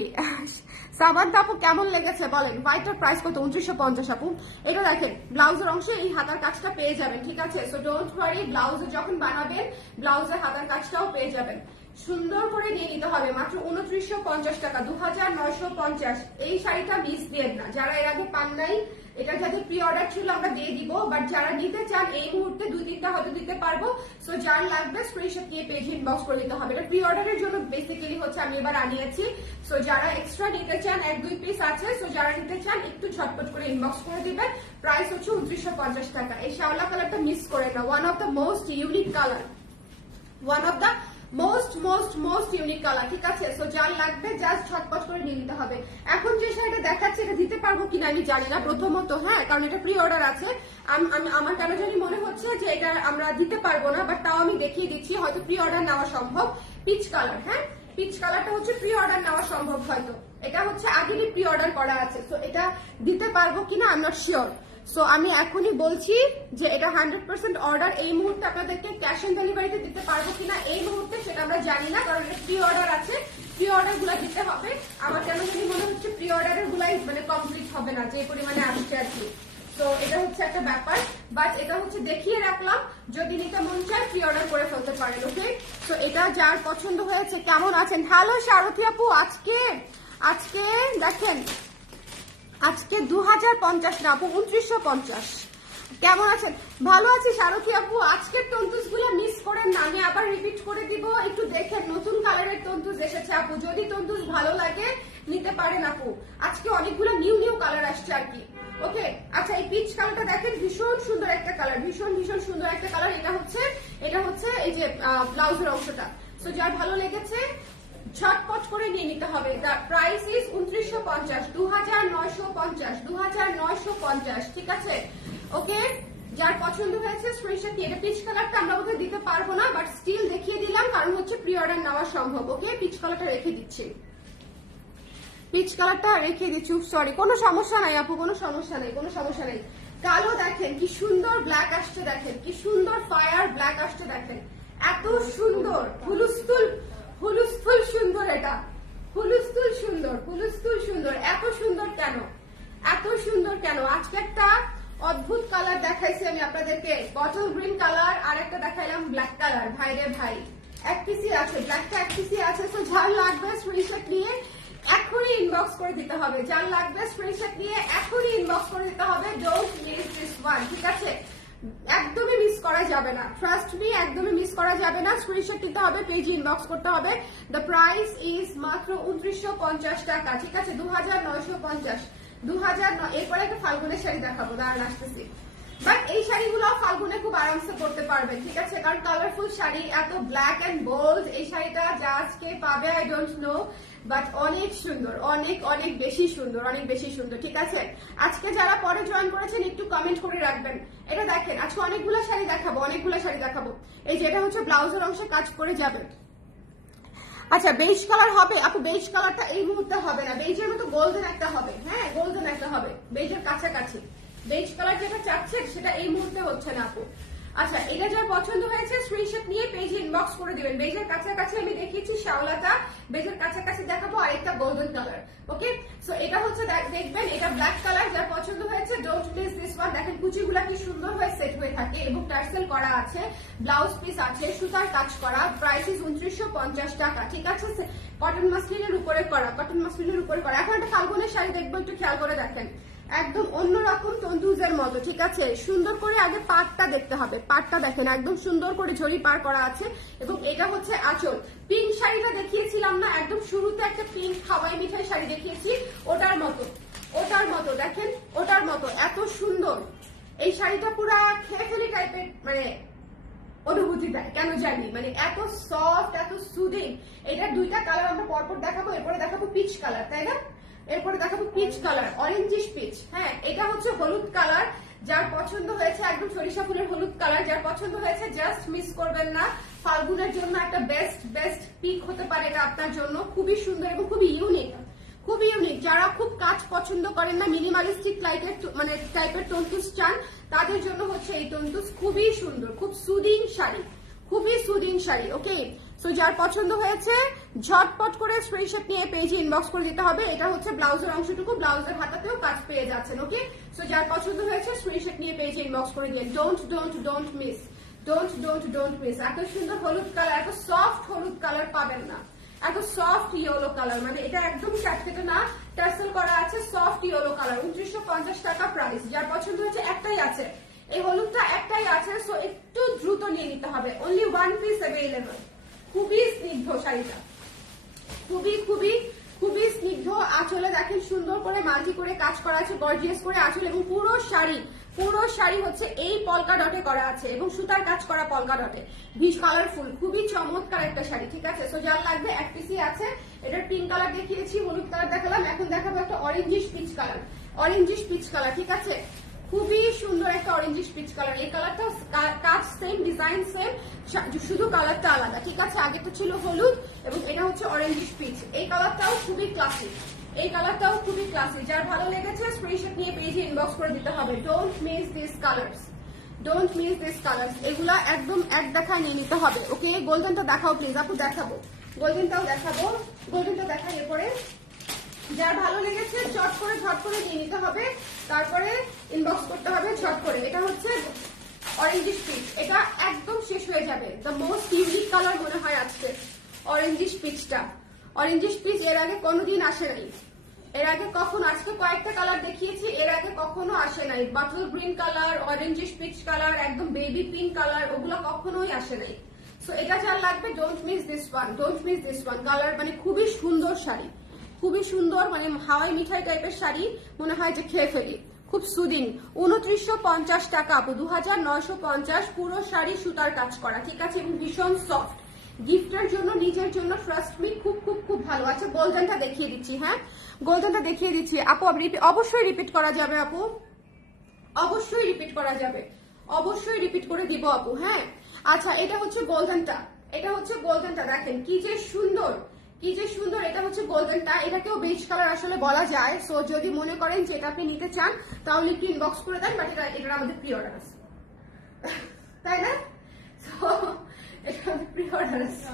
সাবান্তা আপু কেমন লেগেছে বলেন? হোয়াইটের প্রাইস কত? 2950 আপু। এটা দেখেন ব্লাউজের অংশে এই হাতার কাজটা পেয়ে যাবেন, ঠিক আছে? সো ডোন্ট ওয়ারি, ব্লাউজে যখন বানাবেন ব্লাউজের হাতার কাজটাও পেয়ে যাবেন। সুন্দর করে নিয়ে নিতে হবে, মাত্র 2950 টাকা, 2950। এই শাড়িটা মিস দিয়েন না, যারা এর আগে পান নাই। এটা যাদের প্রি অর্ডার ছিল আমরা দিয়ে দিব, বাট যারা নিতে চান এই মুহূর্তে 2-3টা হয়তো দিতে পারবো। সো যার লাগবে স্ক্রিনশট নিয়ে পেজে ইনবক্স করে দিতে হবে। এটা প্রি অর্ডারের জন্য বেসিক্যালি হচ্ছে আমি এবার আনিয়েছি। সো যারা এক্সট্রা নিতে চান, 1-2 পিস আছে। সো যারা নিতে চান একটু ঝটপট করে ইনবক্স করে দিবেন। প্রাইস হচ্ছে 2950 টাকা। এই শ্যাওলা কালারটা মিস করে না, one of the most unique colour, one of the most unique colour, ঠিক আছে? সো যার লাগবে জাস্ট ঝটপট করে নিয়ে নিতে হবে। এখন যে শাড়িটা দেখাচ্ছি এটা দিতে পারবো কিনা আমি জানি না, প্রথমত, হ্যাঁ, কারণ এটা প্রি অর্ডার আছে। আমার কেন জানি মনে হচ্ছে যে এটা আমরা দিতে পারবো না, বাট তাও আমি দেখিয়ে দিচ্ছি, হয়তো প্রি অর্ডার নেওয়া সম্ভব। পিচ কালার, হ্যাঁ, পিচ কালারটা হচ্ছে প্রি অর্ডার নেওয়া সম্ভব হয়তো। এটা হচ্ছে আগেরই প্রি অর্ডার করা আছে। সো এটা দিতে পারবো কিনা I am not sure. So আমি এখনই বলছি যে এটা 100% অর্ডার। এই মুহূর্তে আপনাদেরকে ক্যাশ অন ডেলিভারিতে দিতে পারবো কিনা এই মুহূর্তে সেটা আমরা জানি না, কারণ এটা প্রি অর্ডার আছে। প্রি অর্ডার গুলা দিতে হবে। আমার কেন জানি মনে হচ্ছে প্রি অর্ডারের গুলাই মানে কমপ্লিট হবে না, যে পরিমাণে আসছে আর কি। তো এটা হচ্ছে একটা ব্যাপার, বাট এটা হচ্ছে দেখিয়ে রাখলাম, যদি নিতে মন চায় প্রি অর্ডার করে ফেলতে পারেন, ওকে? তো এটা যার পছন্দ হয়েছে। কেমন আছেন? হ্যালো সারথী আপু, আজকে দেখেন, আজকে 2050 না আপু, 2950। কেমন আছেন? ভালো আছি সারথী আপু। আজকের তন্তুস গুলো মিস করেন না, আমি আবার রিপিট করে দিব, একটু দেখেন নতুন কালারের তন্তুস এসেছে আপু। যদি তন্তুস ভালো লাগে নিতে পারেন আপু। আজকে অনেকগুলো নিউ কালার আসছে আর কি, ওকে? আচ্ছা, এই পিচ কালারটা দেখেন, ভীষণ সুন্দর একটা কালার, ভীষণ সুন্দর একটা কালার। এটা হচ্ছে এই যে ব্লাউজের অংশটা। সো যার ভালো লেগেছে ঝটপট করে নিয়ে নিতে হবে। দ্য প্রাইস ইজ 2950, 2950, 2950, ঠিক আছে? ওকে, যার পছন্দ হয়েছে স্ক্রিনশট নিয়ে। এটা পিচ কালারটা আমরা ওদের দিতে পারবো না, বাট স্টিল দেখিয়ে দিলাম কারণ হচ্ছে প্রি অর্ডার নেওয়া সম্ভব। ওকে, পিচ কালারটা রেখে দিচ্ছি, পিচ কালারটা রেখে দিচ্ছি। সরি, কোনো সমস্যা নাই আপু, কোনো সমস্যা নেই, কোনো সমস্যা নেই। কালো দেখেন কি সুন্দর ব্ল্যাক আসছে, দেখেন কি সুন্দর ফায়ার ব্ল্যাক আসছে, দেখেন এত সুন্দর হুলুস্থুল হুলুস্থুল সুন্দর, এটা হুলুস্থুল সুন্দর, হুলুস্থুল সুন্দর। এত সুন্দর কেন, এত সুন্দর কেন? আজকে একটা অদ্ভুত কালার দেখাইছি আমি আপনাদেরকে, বটল গ্রিন কালার, আর একটা দেখাইলাম ব্ল্যাক কালার। ভাই রে ভাই, এক পিসি আছে, ব্ল্যাকটা এক পিসি আছে। তো যার লাগবে স্ক্রিনশট নিয়ে এখনই ইনবক্স করে দিতে হবে, যার লাগবে স্ক্রিনশট নিয়ে এখনই ইনবক্স করে দিতে হবে। ডোন্ট মিস দিস ওয়ান, ঠিক আছে? একদমই মিস করা যাবে না, ট্রাস্ট মি, একদমই মিস করা যাবে না। স্ক্রিনশট দিতে হবে, পেজে ইনবক্স করতে হবে। দ্য প্রাইস ইজ মাত্র 2950 টাকা, ঠিক আছে? 2950, 2009। এরপরে একটা ফাল্গুনের শাড়ি দেখাবো, দাঁড়ান আসতেছি। বাট এই শাড়িগুলো ফাল্গুনে খুব আরামসে পরতে পারবেন, ঠিক আছে? কারণ কালারফুল শাড়ি, এত ব্ল্যাক এন্ড বোল্ড, এই শাড়িটা যা আজকে পাবে আই ডোন্ট নো, বাট অনেক সুন্দর, অনেক অনেক বেশি সুন্দর, অনেক বেশি সুন্দর, ঠিক আছে? আজকে যারা পরে জয়েন করেছেন একটু কমেন্ট করে রাখবেন। এটা দেখেন, আজকে অনেকগুলো শাড়ি দেখাবো, অনেকগুলো শাড়ি দেখাবো। এই যেটা হচ্ছে ব্লাউজের অংশে কাজ করে যাবে। আচ্ছা, বেজ কালার হবে আপু? বেজ কালারটা এই মুহূর্তে হবে না, বেজের মতো গোল্ডেন একটা হবে। হ্যাঁ, গোল্ডেন একটা হবে, বেজের কাছাকাছি। বেজ কালার যেটা চাচ্ছেন সেটা এই মুহূর্তে হচ্ছে না আপু। আচ্ছা, এটা যার পছন্দ হয়েছে স্ক্রিনশট নিয়ে পেজে ইনবক্স করে দিবেন। বেজের কাছাকাছি আমি দেখিয়েছি শ্যাওলাটা, বেজের কাছাকাছি দেখাবো আরেকটা গোল্ডেন কালার। ওকে, সো এটা হচ্ছে দেখবেন, এটা ব্ল্যাক কালার। যার পছন্দ হয়েছে ডোন্ট মিস দিস ওয়ান। দেখেন কুচিগুলা কি সুন্দর হয়ে সেট হয়ে থাকে এবং টার্সেল করা আছে, ব্লাউজ পিস আছে, সুতার কাজ করা। প্রাইস ইজ 2950 টাকা, ঠিক আছে? কটন মাসলিনের উপরে করা, কটন মাসলিনের উপরে করা। এখন একটা ফাল্গুনের শাড়ি দেখবো, একটু খেয়াল করে দেখেন, একদম অন্যরকম তন্তুজের মতো, ঠিক আছে? সুন্দর করে আগে পাটটা দেখতে হবে, পাটটা দেখেন একদম সুন্দর করে ঝরি পার করা আছে। এবং এটা হচ্ছে আঁচল। পিঙ্ক শাড়িটা দেখিয়েছিলাম না, একদম শুরুতে একটা পিঙ্ক হাওয়াই মিঠাই শাড়ি দেখিয়েছি, ওটার মতো, ওটার মতো দেখেন, ওটার মতো এত সুন্দর। এই শাড়িটা পুরা খেয়ে ফেলি টাইপের মানে অনুভূতি দেয়, কেন জানি, মানে এত সফট, এত সুদিং। এটার দুইটা কালার আমরা পরপর দেখাবো, এরপরে দেখাবো পিচ কালার, তাই না? এরপরে দেখাবো পিচ কালার, অরেঞ্জিশ পিচ। হ্যাঁ, এটা হচ্ছে হলুদ কালার। যার পছন্দ হয়েছে একদম সরিষা ফুলের হলুদ কালার, যার পছন্দ হয়েছে জাস্ট মিস করবেন না। ফাল্গুনের জন্য একটা বেস্ট বেস্ট পিক হতে পারে এটা আপনার জন্য। খুবই সুন্দর এবং খুবই ইউনিক, খুবই ইউনিক। যারা খুব কাজ পছন্দ করেন না, মিনিমালিস্টিক মানে টাইপের তন্তুস চান, তাদের জন্য হচ্ছে এই তন্তুস। খুবই সুন্দর, খুব সুদিং শাড়ি, খুবই সুদিং শাড়ি। ওকে, সো যার পছন্দ হয়েছে ঝটপট করে স্ক্রিনশট নিয়ে পেজে ইনবক্স করে দিতে হবে। এটা হচ্ছে ব্লাউজের অংশটুকু, ব্লাউজের হাতাতেও কাজ পেয়ে যাচ্ছেন। ওকে, সো যার পছন্দ হয়েছে স্ক্রিনশট নিয়ে পেজে ইনবক্স করে দিন। Don't don't don't miss, don't don't don't miss. এত সুন্দর হলুদ কালার, এত সফট হলুদ কালার পাবেন না, এত সফট ইয়েলো কালার, মানে এটা একদম ক্যাটকেটে না, টার্সেল করা আছে, সফট ইয়েলো কালার। 2950 টাকা প্রাইস। যার পছন্দ হয়েছে একটাই আছে, এই হলুদটা একটাই আছে, সো একটু দ্রুত নিয়ে নিতে হবে। Only one piece available. খুবই স্নিগ্ধ শাড়িটা, খুবই খুবই খুবই স্নিগ্ধ। আঁচলে দেখেন সুন্দর করে মাল্টি করে কাজ করা আছে, গর্জিয়াস করে আঁচল, এবং পুরো শাড়ি হচ্ছে এই পলকা ডটে করা আছে এবং সুতার কাজ করা পলকা ডটে। ভীষণ কালারফুল, খুবই চমৎকার একটা শাড়ি, ঠিক আছে? সো যার লাগবে এক পিসি আছে। এটার পিঙ্ক কালার দেখিয়েছি, হলুদ কালার দেখালাম, এখন দেখাবো একটা orangish peach colour, orangish peach colour, ঠিক আছে? খুবই সুন্দর একটা অরেঞ্জিশ পিচ কালার। এই কালারটা কাজ সেম, ডিজাইন সেম, শুধু কালারটা আলাদা, ঠিক আছে? আগেটা ছিল হলুদ এবং এটা হচ্ছে অরেঞ্জিশ পিচ। এই কালারটাও খুবই ক্লাসিক, এই কালারটাও খুবই ক্লাসিক। যার ভালো লেগেছে স্ক্রিনশট নিয়ে পেজে ইনবক্স করে দিতে হবে। Don't miss this colours, don't miss this colours. এগুলা একদম এক দেখায় নিয়ে নিতে হবে। ওকে, গোল্ডেনটা দেখাও প্লিজ আপু, দেখাবো গোল্ডেনটাও দেখাবো, গোল্ডেনটা দেখাই। এরপরে যার ভালো লেগেছে ঝট করে নিয়ে নিতে হবে, তারপরে ইনবক্স করতে হবে ঝট করে। এটা হচ্ছে অরেঞ্জিশ পিচ, এটা একদম শেষ হয়ে যাবে। দ্য মোস্ট ইউনিক কালার মনে হয় আজকে অরেঞ্জিশ পিচটা। অরেঞ্জিশ পিচ এর আগে কোনোদিন আসে নাই, এর আগে কখনো, আজকে কয়েকটা কালার দেখিয়েছি, এর আগে কখনো আসে নাই। Bottle green colour, orangish peach colour, একদম বেবি পিঙ্ক কালার, ওগুলো কখনোই আসে নাই। সো এটা যার লাগবে don't miss this one, don't miss this one. Colour মানে খুবই সুন্দর শাড়ি, খুবই সুন্দর, মানে হাওয়াই মিঠাই টাইপের শাড়ি, মনে হয় যে খেয়ে ফেলি। খুব সুদিন। 2950 টাকা আপু, 2950। পুরো শাড়ি সুতার কাজ করা, ঠিক আছে? এবং ভীষণ সফট, গিফটের জন্য, নিজের জন্য, ট্রাস্ট মি, খুব খুব খুব ভালো। আচ্ছা গোল্ডেনটা দেখিয়ে দিচ্ছি, হ্যাঁ গোল্ডেনটা দেখিয়ে দিচ্ছি আপু। অবশ্যই রিপিট করা যাবে আপু, অবশ্যই রিপিট করা যাবে, অবশ্যই রিপিট করে দিব আপু, হ্যাঁ। আচ্ছা এটা হচ্ছে গোল্ডেনটা, এটা হচ্ছে গোল্ডেনটা, দেখেন কি যে সুন্দর, কি যে সুন্দর। এটা হচ্ছে গোল্ডেনটা, এটাকেও বেজ কালার আসলে বলা যায়। সো যদি মনে করেন যে এটা আপনি নিতে চান তাহলে কি ইনবক্স করে দেন, বাট এটা আমাদের প্রি অর্ডার আছে, তাই না? সো এটা আমাদের প্রি অর্ডার আছে,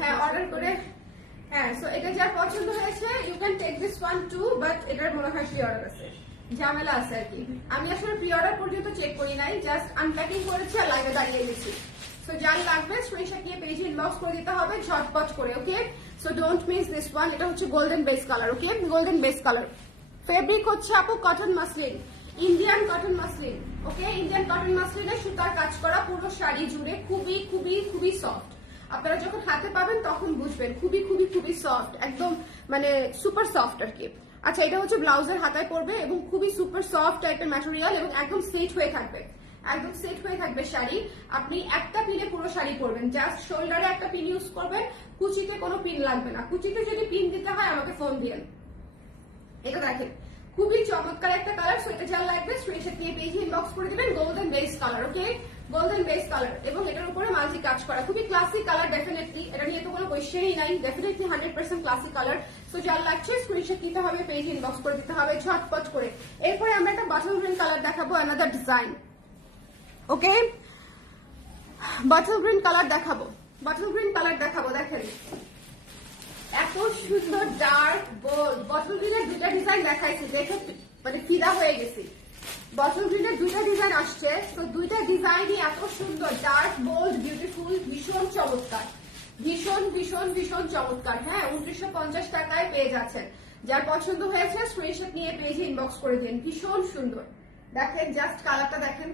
হ্যাঁ অর্ডার করে, হ্যাঁ। সো এটা যার পছন্দ হয়েছে you can take this one too, but এটার মনে হয় প্রি অর্ডার আছে, ঝামেলা আছে আর কি। আমি আসলে প্রি অর্ডার পর্যন্ত চেক করি নাই, জাস্ট আনপ্যাকিং করেছি আর লাইভে দাঁড়িয়ে গেছি। সো যার লাগবে স্ক্রিনশট নিয়ে পেজে ইনবক্স করে দিতে হবে ঝটপট করে, okay. So don't miss this one. এটা হচ্ছে golden base colour, okay, golden base colour. Fabric হচ্ছে আপু cotton muslin, Indian cotton muslin, okay, Indian cotton মাসলিনে সুতার কাজ করা পুরো শাড়ি জুড়ে, খুবই খুবই খুবই সফট। আপনারা যখন হাতে পাবেন তখন বুঝবেন, খুবই খুবই খুবই সফট, একদম মানে সুপার সফট আর কি। আচ্ছা এটা হচ্ছে ব্লাউজের হাতায় পড়বে এবং খুবই সুপার সফট টাইপের ম্যাটেরিয়াল এবং একদম সেট হয়ে থাকবে, একদম সেট হয়ে থাকবে শাড়ি। আপনি একটা পিনে পুরো শাড়ি পরবেন, জাস্ট শোল্ডারে একটা পিন ইউজ করবেন, কুচিতে কোনো পিন লাগবে না। কুচিতে যদি পিন দিতে হয় আমাকে ফোন দিয়েন। এটা দেখেন খুবই চমৎকার একটা কালার। সো এটা যার লাগবে স্ক্রিনশট নিয়ে পেজে ইনবক্স করে দিবেন। Golden base colour, okay, golden base colour এবং এটার উপরে মাল্টি কাজ করা, খুবই ক্লাসিক কালার। ডেফিনেটলি এটা নিয়ে তো কোনো কোয়েশ্চেনই নাই, ডেফিনেটলি 100% ক্লাসিক কালার। সো যার লাগছে স্ক্রিনশট নিতে হবে, পেজে ইনবক্স করে দিতে হবে ঝটপট করে। এরপরে আমরা একটা বটল গ্রিন কালার দেখাবো, অ্যানাদার ডিজাইন, ওকে, বটল গ্রিন কালার দেখাবো, বটল গ্রিন কালার দেখাবো। দেখেন এত সুন্দর ডার্ক বোল্ড, বটল গ্রিনের দুইটা ডিজাইন দেখাইছি, দেখে মানে ফিদা হয়ে গেছি। বটল গ্রিনের দুইটা ডিজাইন আসছে, তো দুইটা ডিজাইনই এত সুন্দর, ডার্ক বোল্ড বিউটিফুল, ভীষণ চমৎকার, ভীষণ ভীষণ ভীষণ চমৎকার। হ্যাঁ 2950 টাকায় পেয়ে যাচ্ছেন। যার পছন্দ হয়েছে স্ক্রিনশট নিয়ে পেজে ইনবক্স করে দিন। ভীষণ সুন্দর, দেখেন জাস্ট কালারটা দেখেন,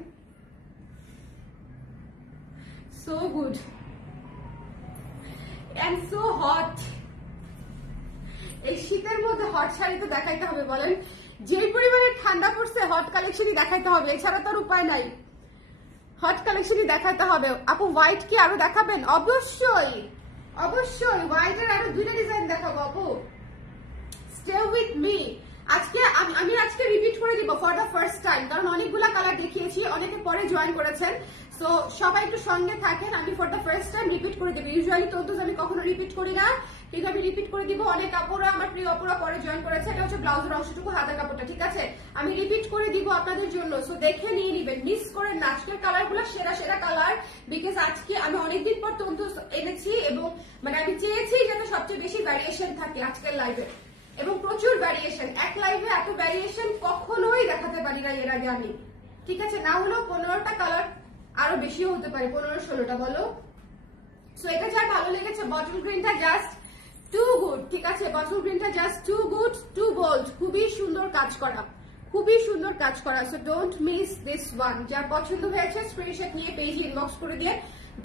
so good and so hot। এই শীতের মধ্যে হট শাড়ি তো দেখাইতে হবে, বলেন যে পরিমাণে ঠান্ডা পড়ছে হট কালেকশনই দেখাইতে হবে, এছাড়া তো আর উপায় নাই, হট কালেকশনই দেখাইতে হবে। আপু হোয়াইট কি আরো দেখাবেন? অবশ্যই অবশ্যই, হোয়াইটের আরো দুইটা ডিজাইন দেখাবো আপু, স্টে উইথ মি। আজকে আমি আজকে রিপিট করে দিব ফর দ্য ফার্স্ট টাইম, কারণ অনেকগুলা কালার দেখিয়েছি, অনেকে পরে জয়েন করেছেন। সো সবাই একটু সঙ্গে থাকেন, আমি for the first time repeat করে দেবো। ইউজুয়ালি তো আমি কখনো রিপিট করি না, কিন্তু আমি রিপিট করে দিব। অনেক আপুরা, আমার প্রিয় আপুরা পরে জয়েন করেছে। এটা হচ্ছে ব্লাউজের অংশটুকু, হাতের কাপড়টা, ঠিক আছে? আমি রিপিট করে দিব আপনাদের জন্য, সো দেখে নিয়ে নিবেন, মিস করেন না। আজকের কালার গুলো সেরা সেরা কালার, বিকজ আজকে আমি অনেকদিন পর তন্তু এনেছি এবং মানে আমি চেয়েছি যাতে সবচেয়ে বেশি ভ্যারিয়েশন থাকে আজকের লাইভে, এবং প্রচুর ভ্যারিয়েশন। এক লাইভে এত ভ্যারিয়েশন কখনোই দেখাতে পারি না এর আগে আমি, ঠিক আছে? না হলেও 15টা কালার, আরো বেশিও হতে পারে, 15-16টা বলো। সো এটা যা ভালো লেগেছে, বটল গ্রিনটা জাস্ট টু গুড, ঠিক আছে? বটল গ্রিনটা just too good, too bold, খুবই সুন্দর কাজ করা, খুবই সুন্দর কাজ করা। So don't miss this one. যার পছন্দ হয়েছে স্ক্রিনশট নিয়ে পেজে ইনবক্স করে দিয়ে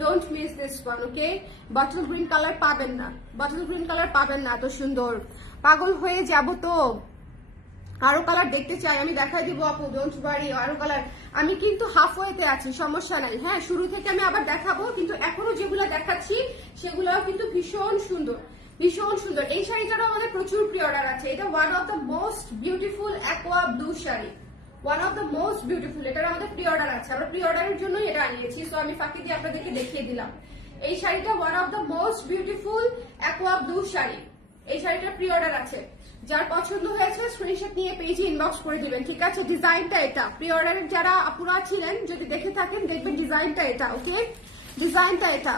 don't miss this one, okay? Bottle green colour পাবেন না, বটল গ্রিন কালার পাবেন না, এত সুন্দর, পাগল হয়ে যাব তো। আরো কালার দেখতে চাই, আমি দেখাই দিব আপু, ডোন্ট ওয়ারি। আরো কালার, আমি কিন্তু হাফ ওয়েতে আছি, সমস্যা নাই। হ্যাঁ শুরু থেকে আমি আবার দেখাবো, কিন্তু এখনো যেগুলো দেখাচ্ছি সেগুলোও কিন্তু ভীষণ সুন্দর, ভীষণ সুন্দর। এই শাড়িটারও আমাদের প্রচুর প্রি অর্ডার আছে। এটা one of the most beautiful aqua blue sari, one of the most beautiful. এটার আমাদের প্রি অর্ডার আছে, আমরা প্রি অর্ডারের জন্যই এটা আনিয়েছি। সো আমি ফাঁকি দিয়ে আপনাদেরকে দেখিয়ে দিলাম। এই শাড়িটা one of the most beautiful aqua blue sari, এই শাড়িটার প্রি অর্ডার আছে। যার পছন্দ হয়েছে স্ক্রিনশট নিয়ে পেজে ইনবক্স করে দিবেন, ঠিক আছে? ডিজাইনটা এটা, প্রি অর্ডারের যারা আপুরা ছিলেন যদি দেখে থাকেন দেখবেন ডিজাইনটা এটা, ওকে? ডিজাইনটা এটা,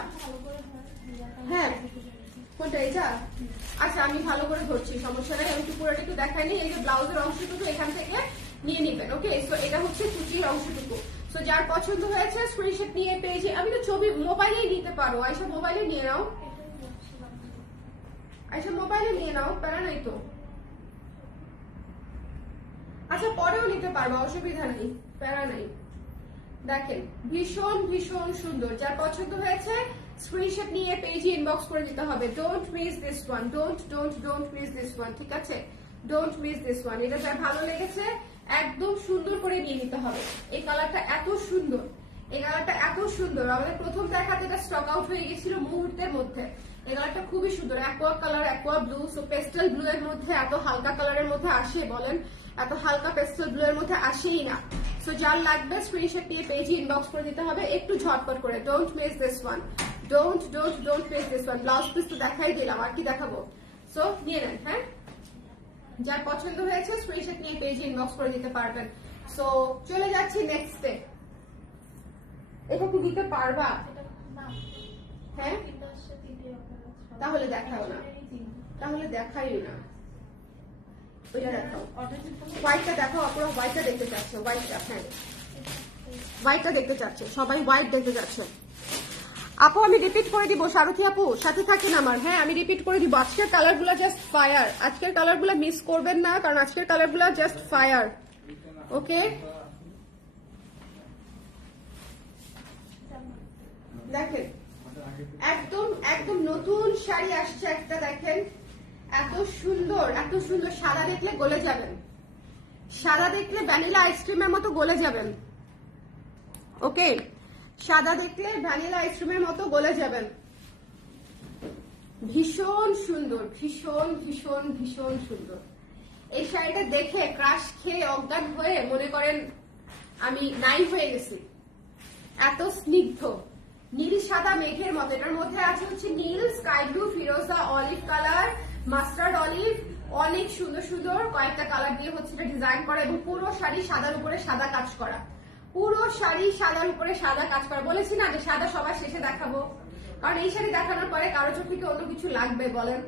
হ্যাঁ কোনটা এটা? আচ্ছা আমি ভালো করে ধরছি, সমস্যা নাই, আমি একটু পুরোটা একটু দেখাইনি। এই যে ব্লাউজের অংশটুকু এখান থেকে নিয়ে নিবেন, ওকে? সো এটা হচ্ছে কুচির অংশটুকু। সো যার পছন্দ হয়েছে স্ক্রিনশট নিয়ে পেজে, আমি তো ছবি মোবাইলেই নিতে পারো, আইসা মোবাইলে নিয়ে নাও, আইসা মোবাইলে নিয়ে নাও, প্যারা নাই তো। আচ্ছা পরেও নিতে পারবো, অসুবিধা নেই, প্যারা নাই। দেখেন ভীষণ ভীষণ সুন্দর। যার পছন্দ হয়েছে স্ক্রিনশট নিয়ে পেজে ইনবক্স করে দিতে হবে। Don't miss this one, don't miss this one, ঠিক আছে? Don't miss this one. এটা যার ভালো লেগেছে একদম সুন্দর করে নিয়ে নিতে হবে। এই কালারটা এত সুন্দর, এই কালারটা এত সুন্দর, আমাদের প্রথম দেখাতে এটা স্টক আউট হয়ে গেছিল মুহূর্তের মধ্যে। এই কালারটা খুবই সুন্দর, aqua colour, aqua blue. So pastel blue এর মধ্যে এত হালকা কালারের মধ্যে আসে বলেন, এত হালকা পেস্টেল ব্লু এর মধ্যে আসেই না। সো যার লাগবে স্ক্রিনশট নিয়ে পেজে ইনবক্স করে দিতে হবে একটু ঝটপট করে। Don't miss this one, don't miss this one. Blouse piece তো দেখাই দিলাম, আর কি দেখাবো? সো নিয়ে নেন। হ্যাঁ, যার পছন্দ হয়েছে স্ক্রিনশট নিয়ে পেজে ইনবক্স করে দিতে পারবেন। সো চলে যাচ্ছি নেক্সটে। এটা কি দিতে পারবা? হ্যাঁ, তাহলে দেখাও না, তাহলে দেখাই না, ওইটা দেখাও। হোয়াইটটা দেখাও, আপনারা হোয়াইটটা দেখতে চাচ্ছে। হোয়াইটটা, হ্যাঁ হোয়াইটটা দেখতে চাচ্ছে সবাই, হোয়াইট দেখতে চাচ্ছে। আপু আমি রিপিট করে দিব, সারথী আপু সাথে থাকেন আমার। হ্যাঁ আমি রিপিট করে দিব। আজকের কালারগুলো জাস্ট ফায়ার, আজকের কালারগুলো মিস করবেন না, কারণ আজকের কালারগুলো জাস্ট ফায়ার। ওকে, দেখেন একদম একদম নতুন শাড়ি আসছে একটা, দেখেন এত সুন্দর, এত সুন্দর। সাদা দেখলে গলে যাবেন, সাদা দেখলে ভ্যানিলা আইসক্রিমের মতো গলে যাবেন। ওকে, সাদা দেখলে ভ্যানিলা আইসক্রিমের মতো গলে যাবেন। ভীষণ সুন্দর, ভীষণ ভীষণ ভীষণ সুন্দর। এই শাড়িটা দেখে ক্রাশ খেয়ে অজ্ঞান হয়ে মনে করেন আমি নাই হয়ে গেছি। এত স্নিগ্ধ, নীল সাদা মেঘের মতো। এটার মধ্যে আছে হচ্ছে নীল, স্কাই ব্লু, ফিরোজা, অলিভ কালার, মাস্টার্ড অলিভ, অনেক সুন্দর সুন্দর কয়েকটা কালার দিয়ে হচ্ছে এটা ডিজাইন করা, এবং পুরো শাড়ি সাদার উপরে সাদা কাজ করা। পুরো শাড়ি সাদার উপরে সাদা কাজ করা। বলেছি না যে সাদা সবার শেষে দেখাবো, কারণ এই শাড়ি দেখানোর পরে কারো চোখে কি অন্য কিছু লাগবে বলেন?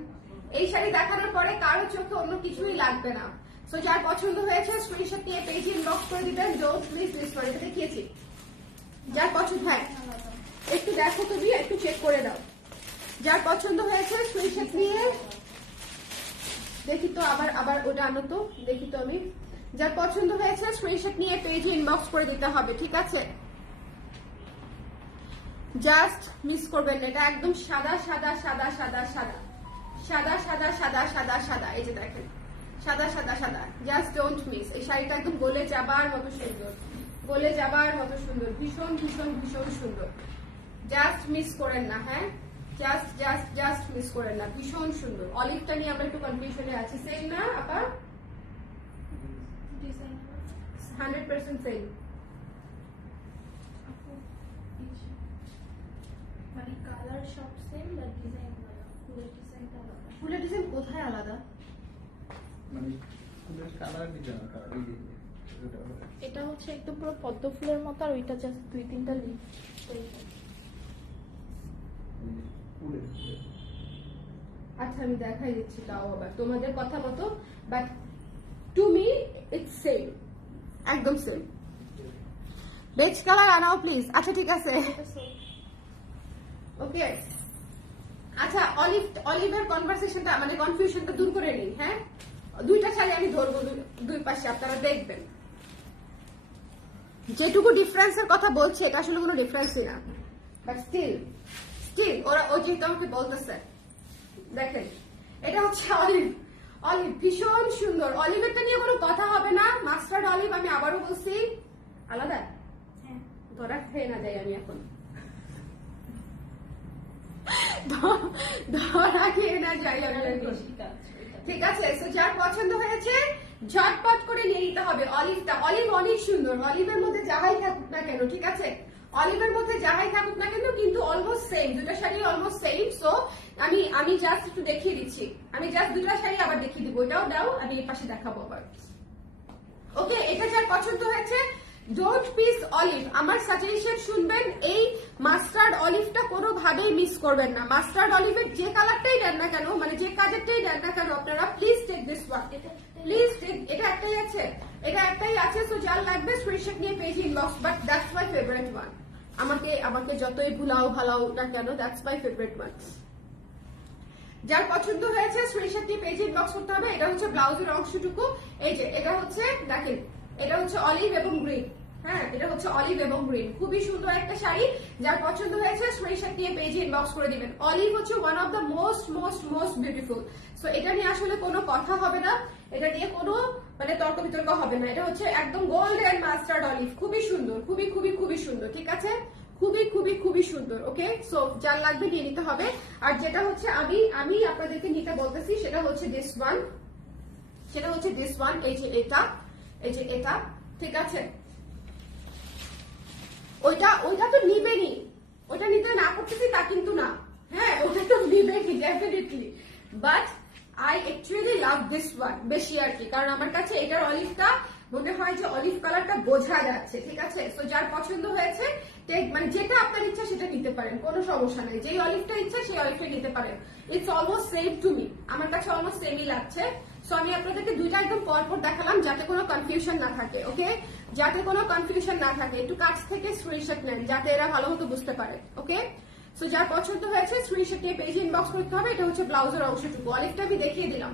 এই শাড়ি দেখানোর পরে কারো চোখে অন্য কিছুই লাগবে না। সো যার পছন্দ হয়েছে স্ক্রিনশট নিয়ে পেজে ইনবক্স করে দিবেন। ডোন্ট মিস দিস ওয়ান, এটা দেখিয়েছি। যার পছন্দ, হ্যাঁ একটু দেখো তুমি, একটু চেক করে দাও। যার পছন্দ হয়েছে স্ক্রিনশট নিয়ে, দেখি তো আবার ওটা আনো তো, দেখি তো আমি। যার পছন্দ হয়েছে স্ক্রিনশট নিয়ে পেজে ইনবক্স করে দিতে হবে, ঠিক আছে? জাস্ট মিস করবেন না, এটা একদম সাদা সাদা সাদা সাদা সাদা সাদা সাদা সাদা সাদা সাদা। এই যে দেখেন সাদা সাদা সাদা, জাস্ট ডোন্ট মিস। এই শাড়িটা একদম গলে যাবার মতো সুন্দর, গলে যাবার মতো সুন্দর, ভীষণ ভীষণ ভীষণ সুন্দর। জাস্ট মিস করেন না, হ্যাঁ জাস্ট জাস্ট জাস্ট মিস করেন না, ভীষণ সুন্দর। অলিভটা নিয়ে আমরা একটু কনফিউশনে আছি, সেম না আপা? 100% সেম। মানে কালার সব সেম বাট ডিজাইন আলাদা, ফুলের ডিজাইনটা আলাদা। ফুলের ডিজাইন কোথায় আলাদা? মানে ফুলের কালার ডিজাইন কালার, এটা হচ্ছে একদম পুরো পদ্ম ফুলের মতো, আর ওইটা জাস্ট 2-3টা লিফ। আচ্ছা আমি দেখাই দিচ্ছি তাও আবার তোমাদের কথা মতো, but to me it's same, একদম সেম। বেজ কালার আনাও প্লিজ। আচ্ছা ঠিক আছে, ওকে। আচ্ছা অলিভের কনভারসেশনটা মানে কনফিউশনটা দূর করে নিই। হ্যাঁ, দুইটা শাড়ি আমি ধরবো দুই পাশে, আপনারা দেখবেন। যেটুকু ডিফারেন্সের কথা বলছে এটা আসলে কোনো ডিফারেন্সই না, বাট স্টিল ওরা ও যেহেতু আমাকে বলতেছে। দেখেন এটা হচ্ছে অলিভ, অলিভ ভীষণ সুন্দর। অলিভেরটা নিয়ে কোনো কথা হবে না, মাস্টার্ড অলিভ। আমি আবারও বলছি আলাদা, ধরা খেয়ে না যাই আমি এখন, ধরা খেয়ে না যাই আমি। ঠিক আছে, সো যার পছন্দ হয়েছে ঝটপট করে নিয়ে নিতে হবে অলিভটা। অলিভ অনেক সুন্দর, অলিভের মধ্যে যাহাই থাকুক না কেন, ঠিক আছে? অলিভের মধ্যে যাহাই থাকুক না কেন, কিন্তু অলমোস্ট সেম, দুটো শাড়ি অলমোস্ট সেম। সো আমি জাস্ট একটু দেখিয়ে দিচ্ছি, আমি জাস্ট দুটো শাড়ি আবার দেখিয়ে দিব। এটাও দাও, আমি এই পাশে দেখাবো আবার। ওকে, এটা যার পছন্দ হয়েছে ডোন্ট মিস অলিভ। আমার সাজেশন শুনবেন, এই মাস্টার্ড অলিভটা কোনোভাবেই মিস করবেন না। মাস্টার্ড অলিভের যে কালারটাই দেন না কেন, মানে যে কাজেরটাই দেন না কেন, আপনারা please take this one, please take. এটা একটাই আছে, এটা একটাই আছে। সো যার লাগবে স্ক্রিনশট নিয়ে page inbox. But that's my favourite one. আমাকে যতই ভুলাও ভালাও না কেন, দ্যাটস মাই ফেভারিট ওয়ান। যার পছন্দ হয়েছে স্ক্রিনশট নিয়ে পেজ ইনবক্স করতে হবে। এটা হচ্ছে ব্লাউজের অংশটুকু, এই যে এটা হচ্ছে দেখেন, এটা হচ্ছে অলিভ এবং গ্রিন, হ্যাঁ, এটা হচ্ছে অলিভ এবং গ্রিন, খুবই সুন্দর একটা শাড়ি। যার পছন্দ হয়েছে স্ক্রিনশট নিয়ে পেজে ইনবক্স করে দিবেন। অলিভ হচ্ছে one of the most most most beautiful. So এটা নিয়ে আসলে কোনো কথা হবে না, এটা নিয়ে কোনো মানে তর্ক বিতর্ক হবে না। এটা হচ্ছে একদম গোল্ডেন মাস্টার্ড অলিভ, খুবই সুন্দর, খুবই খুবই খুবই সুন্দর, ঠিক আছে, খুবই খুবই খুবই সুন্দর। ওকে, সো যার লাগবে নিয়ে নিতে হবে। আর যেটা হচ্ছে আমি আপনাদেরকে নিতে বলতেছি সেটা হচ্ছে দিস ওয়ান, সেটা হচ্ছে দিস ওয়ান, এই যে এটা, এই যে এটা, ঠিক আছে। ওইটা তো নিবেনি, ওইটা নিতে না করতেছি তা কিন্তু না, হ্যাঁ ওটা তো নিবেনি definitely, but I actually love this one বেশি আর কি, কারণ আমার কাছে এটার অলিভটা মনে হয় যে অলিভ কালারটা বোঝা যাচ্ছে, ঠিক আছে। সো যার পছন্দ হয়েছে মানে যেটা আপনার ইচ্ছা সেটা নিতে পারেন, কোনো সমস্যা নেই। যেই অলিভটা ইচ্ছা সেই অলিভটা নিতে পারেন। It's almost same to me, আমার কাছে অলমোস্ট সেমই লাগছে। সো আমি আপনাদেরকে দুইটা একদম পরপর দেখালাম যাতে কোনো কনফিউশন না থাকে, ওকে, যাতে কোনো কনফিউশন না থাকে। একটু কাছ থেকে স্ক্রিনশট নেন যাতে এরা ভালো মতো বুঝতে পারে, ওকে। সো যার পছন্দ হয়েছে স্ক্রিনশট নিয়ে পেজে ইনবক্স করতে হবে। এটা হচ্ছে ব্লাউজের অংশটুকু, অলিভটা আমি দেখিয়ে দিলাম,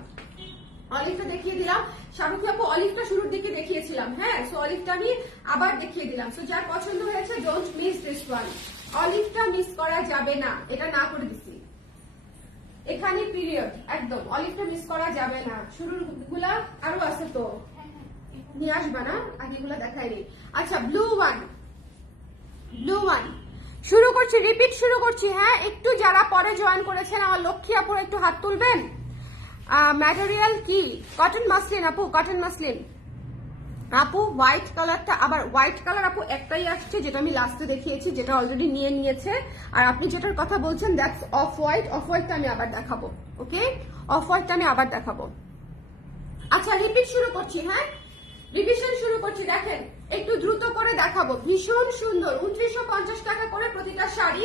অলিভটা দেখিয়ে দিলাম। শাহরুখী আপু অলিভটা শুরুর দিকে দেখিয়েছিলাম, হ্যাঁ, সো অলিভটা আমি আবার দেখিয়ে দিলাম। সো যার পছন্দ হয়েছে ডোন্ট মিস দিস ওয়ান, অলিভটা মিস করা যাবে না, এটা না করে দিছি এখানে পিরিয়ড, একদম অলিভটা মিস করা যাবে না। শুরুর গুলা আরো আছে তো নিয়ে আসবা না, আগেগুলা দেখাইনি। আচ্ছা, ব্লু ওয়ান, ব্লু ওয়ান শুরু করছি, রিপিট শুরু করছি, হ্যাঁ। একটু যারা পরে জয়েন করেছেন আমার লক্ষ্মী আপু একটু হাত তুলবেন। ম্যাটেরিয়াল কি? কটন মাসলিন আপু, কটন মাসলিন আপু। হোয়াইট কালারটা আবার হোয়াইট কালার আপু একটাই আসছে যেটা আমি লাস্টে দেখিয়েছি, যেটা অলরেডি নিয়ে নিয়েছে। আর আপনি যেটার কথা বলছেন দ্যাটস অফ হোয়াইট, অফ হোয়াইটটা আমি আবার দেখাবো, ওকে, অফ হোয়াইটটা আমি আবার দেখাবো। আচ্ছা, রিপিট শুরু করছি, হ্যাঁ, রিভিশন শুরু করছি। দেখেন একটু দ্রুত করে দেখাবো, ভীষণ সুন্দর, 2950 টাকা করে প্রতিটা শাড়ি,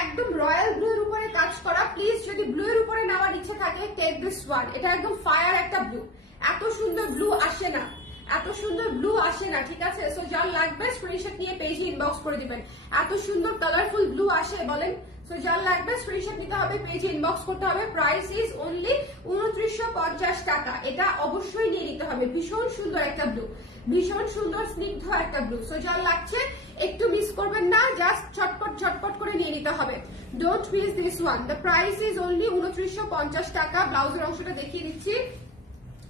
একদম রয়্যাল ব্লু এর উপরে কাজ করা। প্লিজ যদি ব্লু এর উপরে নেওয়ার ইচ্ছে থাকে টেক দিস ওয়ান, এটা একদম ফায়ার একটা ব্লু, এত সুন্দর ব্লু আসে না, এত সুন্দর ব্লু আসে না, ঠিক আছে। সো যার লাগবে স্ক্রিনশট নিয়ে পেজে ইনবক্স করে দিবেন। এত সুন্দর কালারফুল ব্লু আসে বলেন। সো যার লাগবে স্ক্রিনশট নিতে হবে, পেজে ইনবক্স করতে হবে। প্রাইস ইজ অনলি 2950 টাকা, এটা অবশ্যই নিয়ে নিতে হবে। ভীষণ সুন্দর একটা ব্লু, ভীষণ সুন্দর স্নিগ্ধ একটা ব্লু। সো যার লাগছে একটু মিস করবেন না, জাস্ট ঝটপট ঝটপট করে নিয়ে নিতে হবে। Don't miss this one, the price is only 2950 টাকা। ব্লাউজের অংশটা দেখিয়ে দিচ্ছি,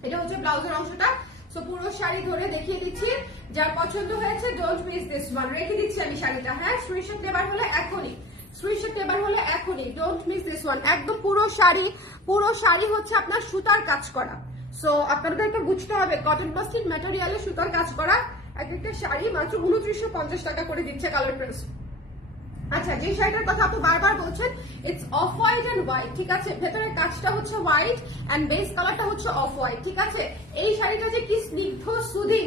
এটা হচ্ছে ব্লাউজের অংশটা। সো পুরো শাড়ি ধরে দেখিয়ে দিচ্ছি, যার পছন্দ হয়েছে ডোন্ট মিস দিস ওয়ান। রেখে দিচ্ছি আমি শাড়িটা, হ্যাঁ, স্ক্রিনশট নেবার হলে এখনই, স্ক্রিনশট নেবার হলে এখনই, ডোন্ট মিস দিস ওয়ান। একদম পুরো শাড়ি হচ্ছে আপনার সুতার কাজ করা। সো আপনাদেরকে বুঝতে হবে কটন মাসলিন ম্যাটেরিয়ালে সুতার কাজ করা এক একটা শাড়ি মাত্র 2950 টাকা করে দিচ্ছে কালার প্রেস। আচ্ছা, যে শাড়িটার কথা আপনি বারবার বলছেন it's off white and white, ঠিক আছে, ভেতরের কাজটা হচ্ছে হোয়াইট এন্ড বেস কালারটা হচ্ছে অফ হোয়াইট, ঠিক আছে। এই শাড়িটা যে কি স্নিগ্ধ সুদিং,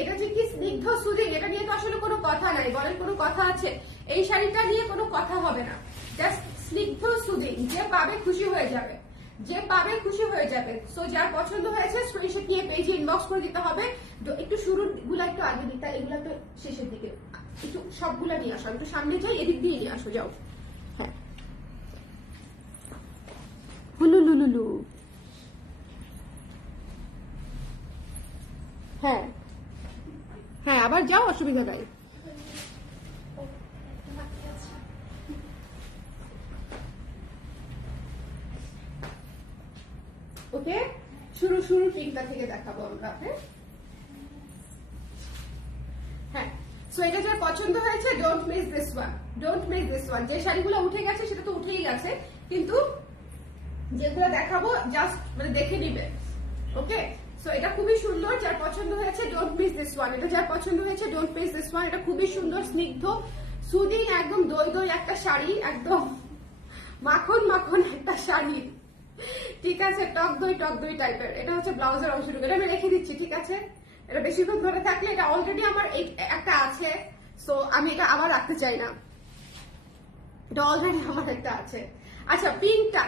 এটা যে কি স্নিগ্ধ সুদিং, এটা নিয়ে তো আসলে কোনো কথা নাই, বলেন কোনো কথা আছে? এই শাড়িটা নিয়ে কোনো কথা হবে না, জাস্ট স্নিগ্ধ সুদিং, যে পাবে খুশি হয়ে যাবে, যে পাবে খুশি হয়ে যাবে। সো যার পছন্দ হয়েছে স্ক্রিনশট নিয়ে পেজে ইনবক্স করে দিতে হবে। একটু শুরুর গুলা একটু আগে দিতে, এগুলা তো শেষের দিকে, একটু সবগুলা নিয়ে আসো, একটু সামনে যাই, এদিক দিয়ে নিয়ে আসো, যাও, হ্যাঁ, হুলুলুলুলু, হ্যাঁ হ্যাঁ, আবার যাও, অসুবিধা নাই। ওকে, শুরু পিঙ্কটা থেকে দেখাবো আমরা, হ্যাঁ। সো এটা যার পছন্দ হয়েছে don't miss this one, don't miss this one. যে শাড়িগুলো উঠে গেছে সেটা তো উঠেই গেছে, কিন্তু যেগুলো দেখাবো জাস্ট মানে দেখে নিবে, ওকে। সো এটা খুবই সুন্দর, যার পছন্দ হয়েছে ডোন্ট মিস দিস ওয়ান, এটা যার পছন্দ হয়েছে ডোন্ট মিস দিস ওয়ান। এটা খুবই সুন্দর স্নিগ্ধ সুদিং, একদম দই দই একটা শাড়ি, একদম মাখন মাখন একটা শাড়ি, ঠিক আছে, টক দই টাইপের। এটা হচ্ছে ব্লাউজের অংশটুকু, এটা আমি রেখে দিচ্ছি, ঠিক আছে। এটা বেশিক্ষণ ধরে থাকলে, এটা অলরেডি আমার একটা আছে, সো আমি এটা আবার রাখতে চাই না, এটা অলরেডি আমার একটা আছে। আচ্ছা, পিঙ্কটা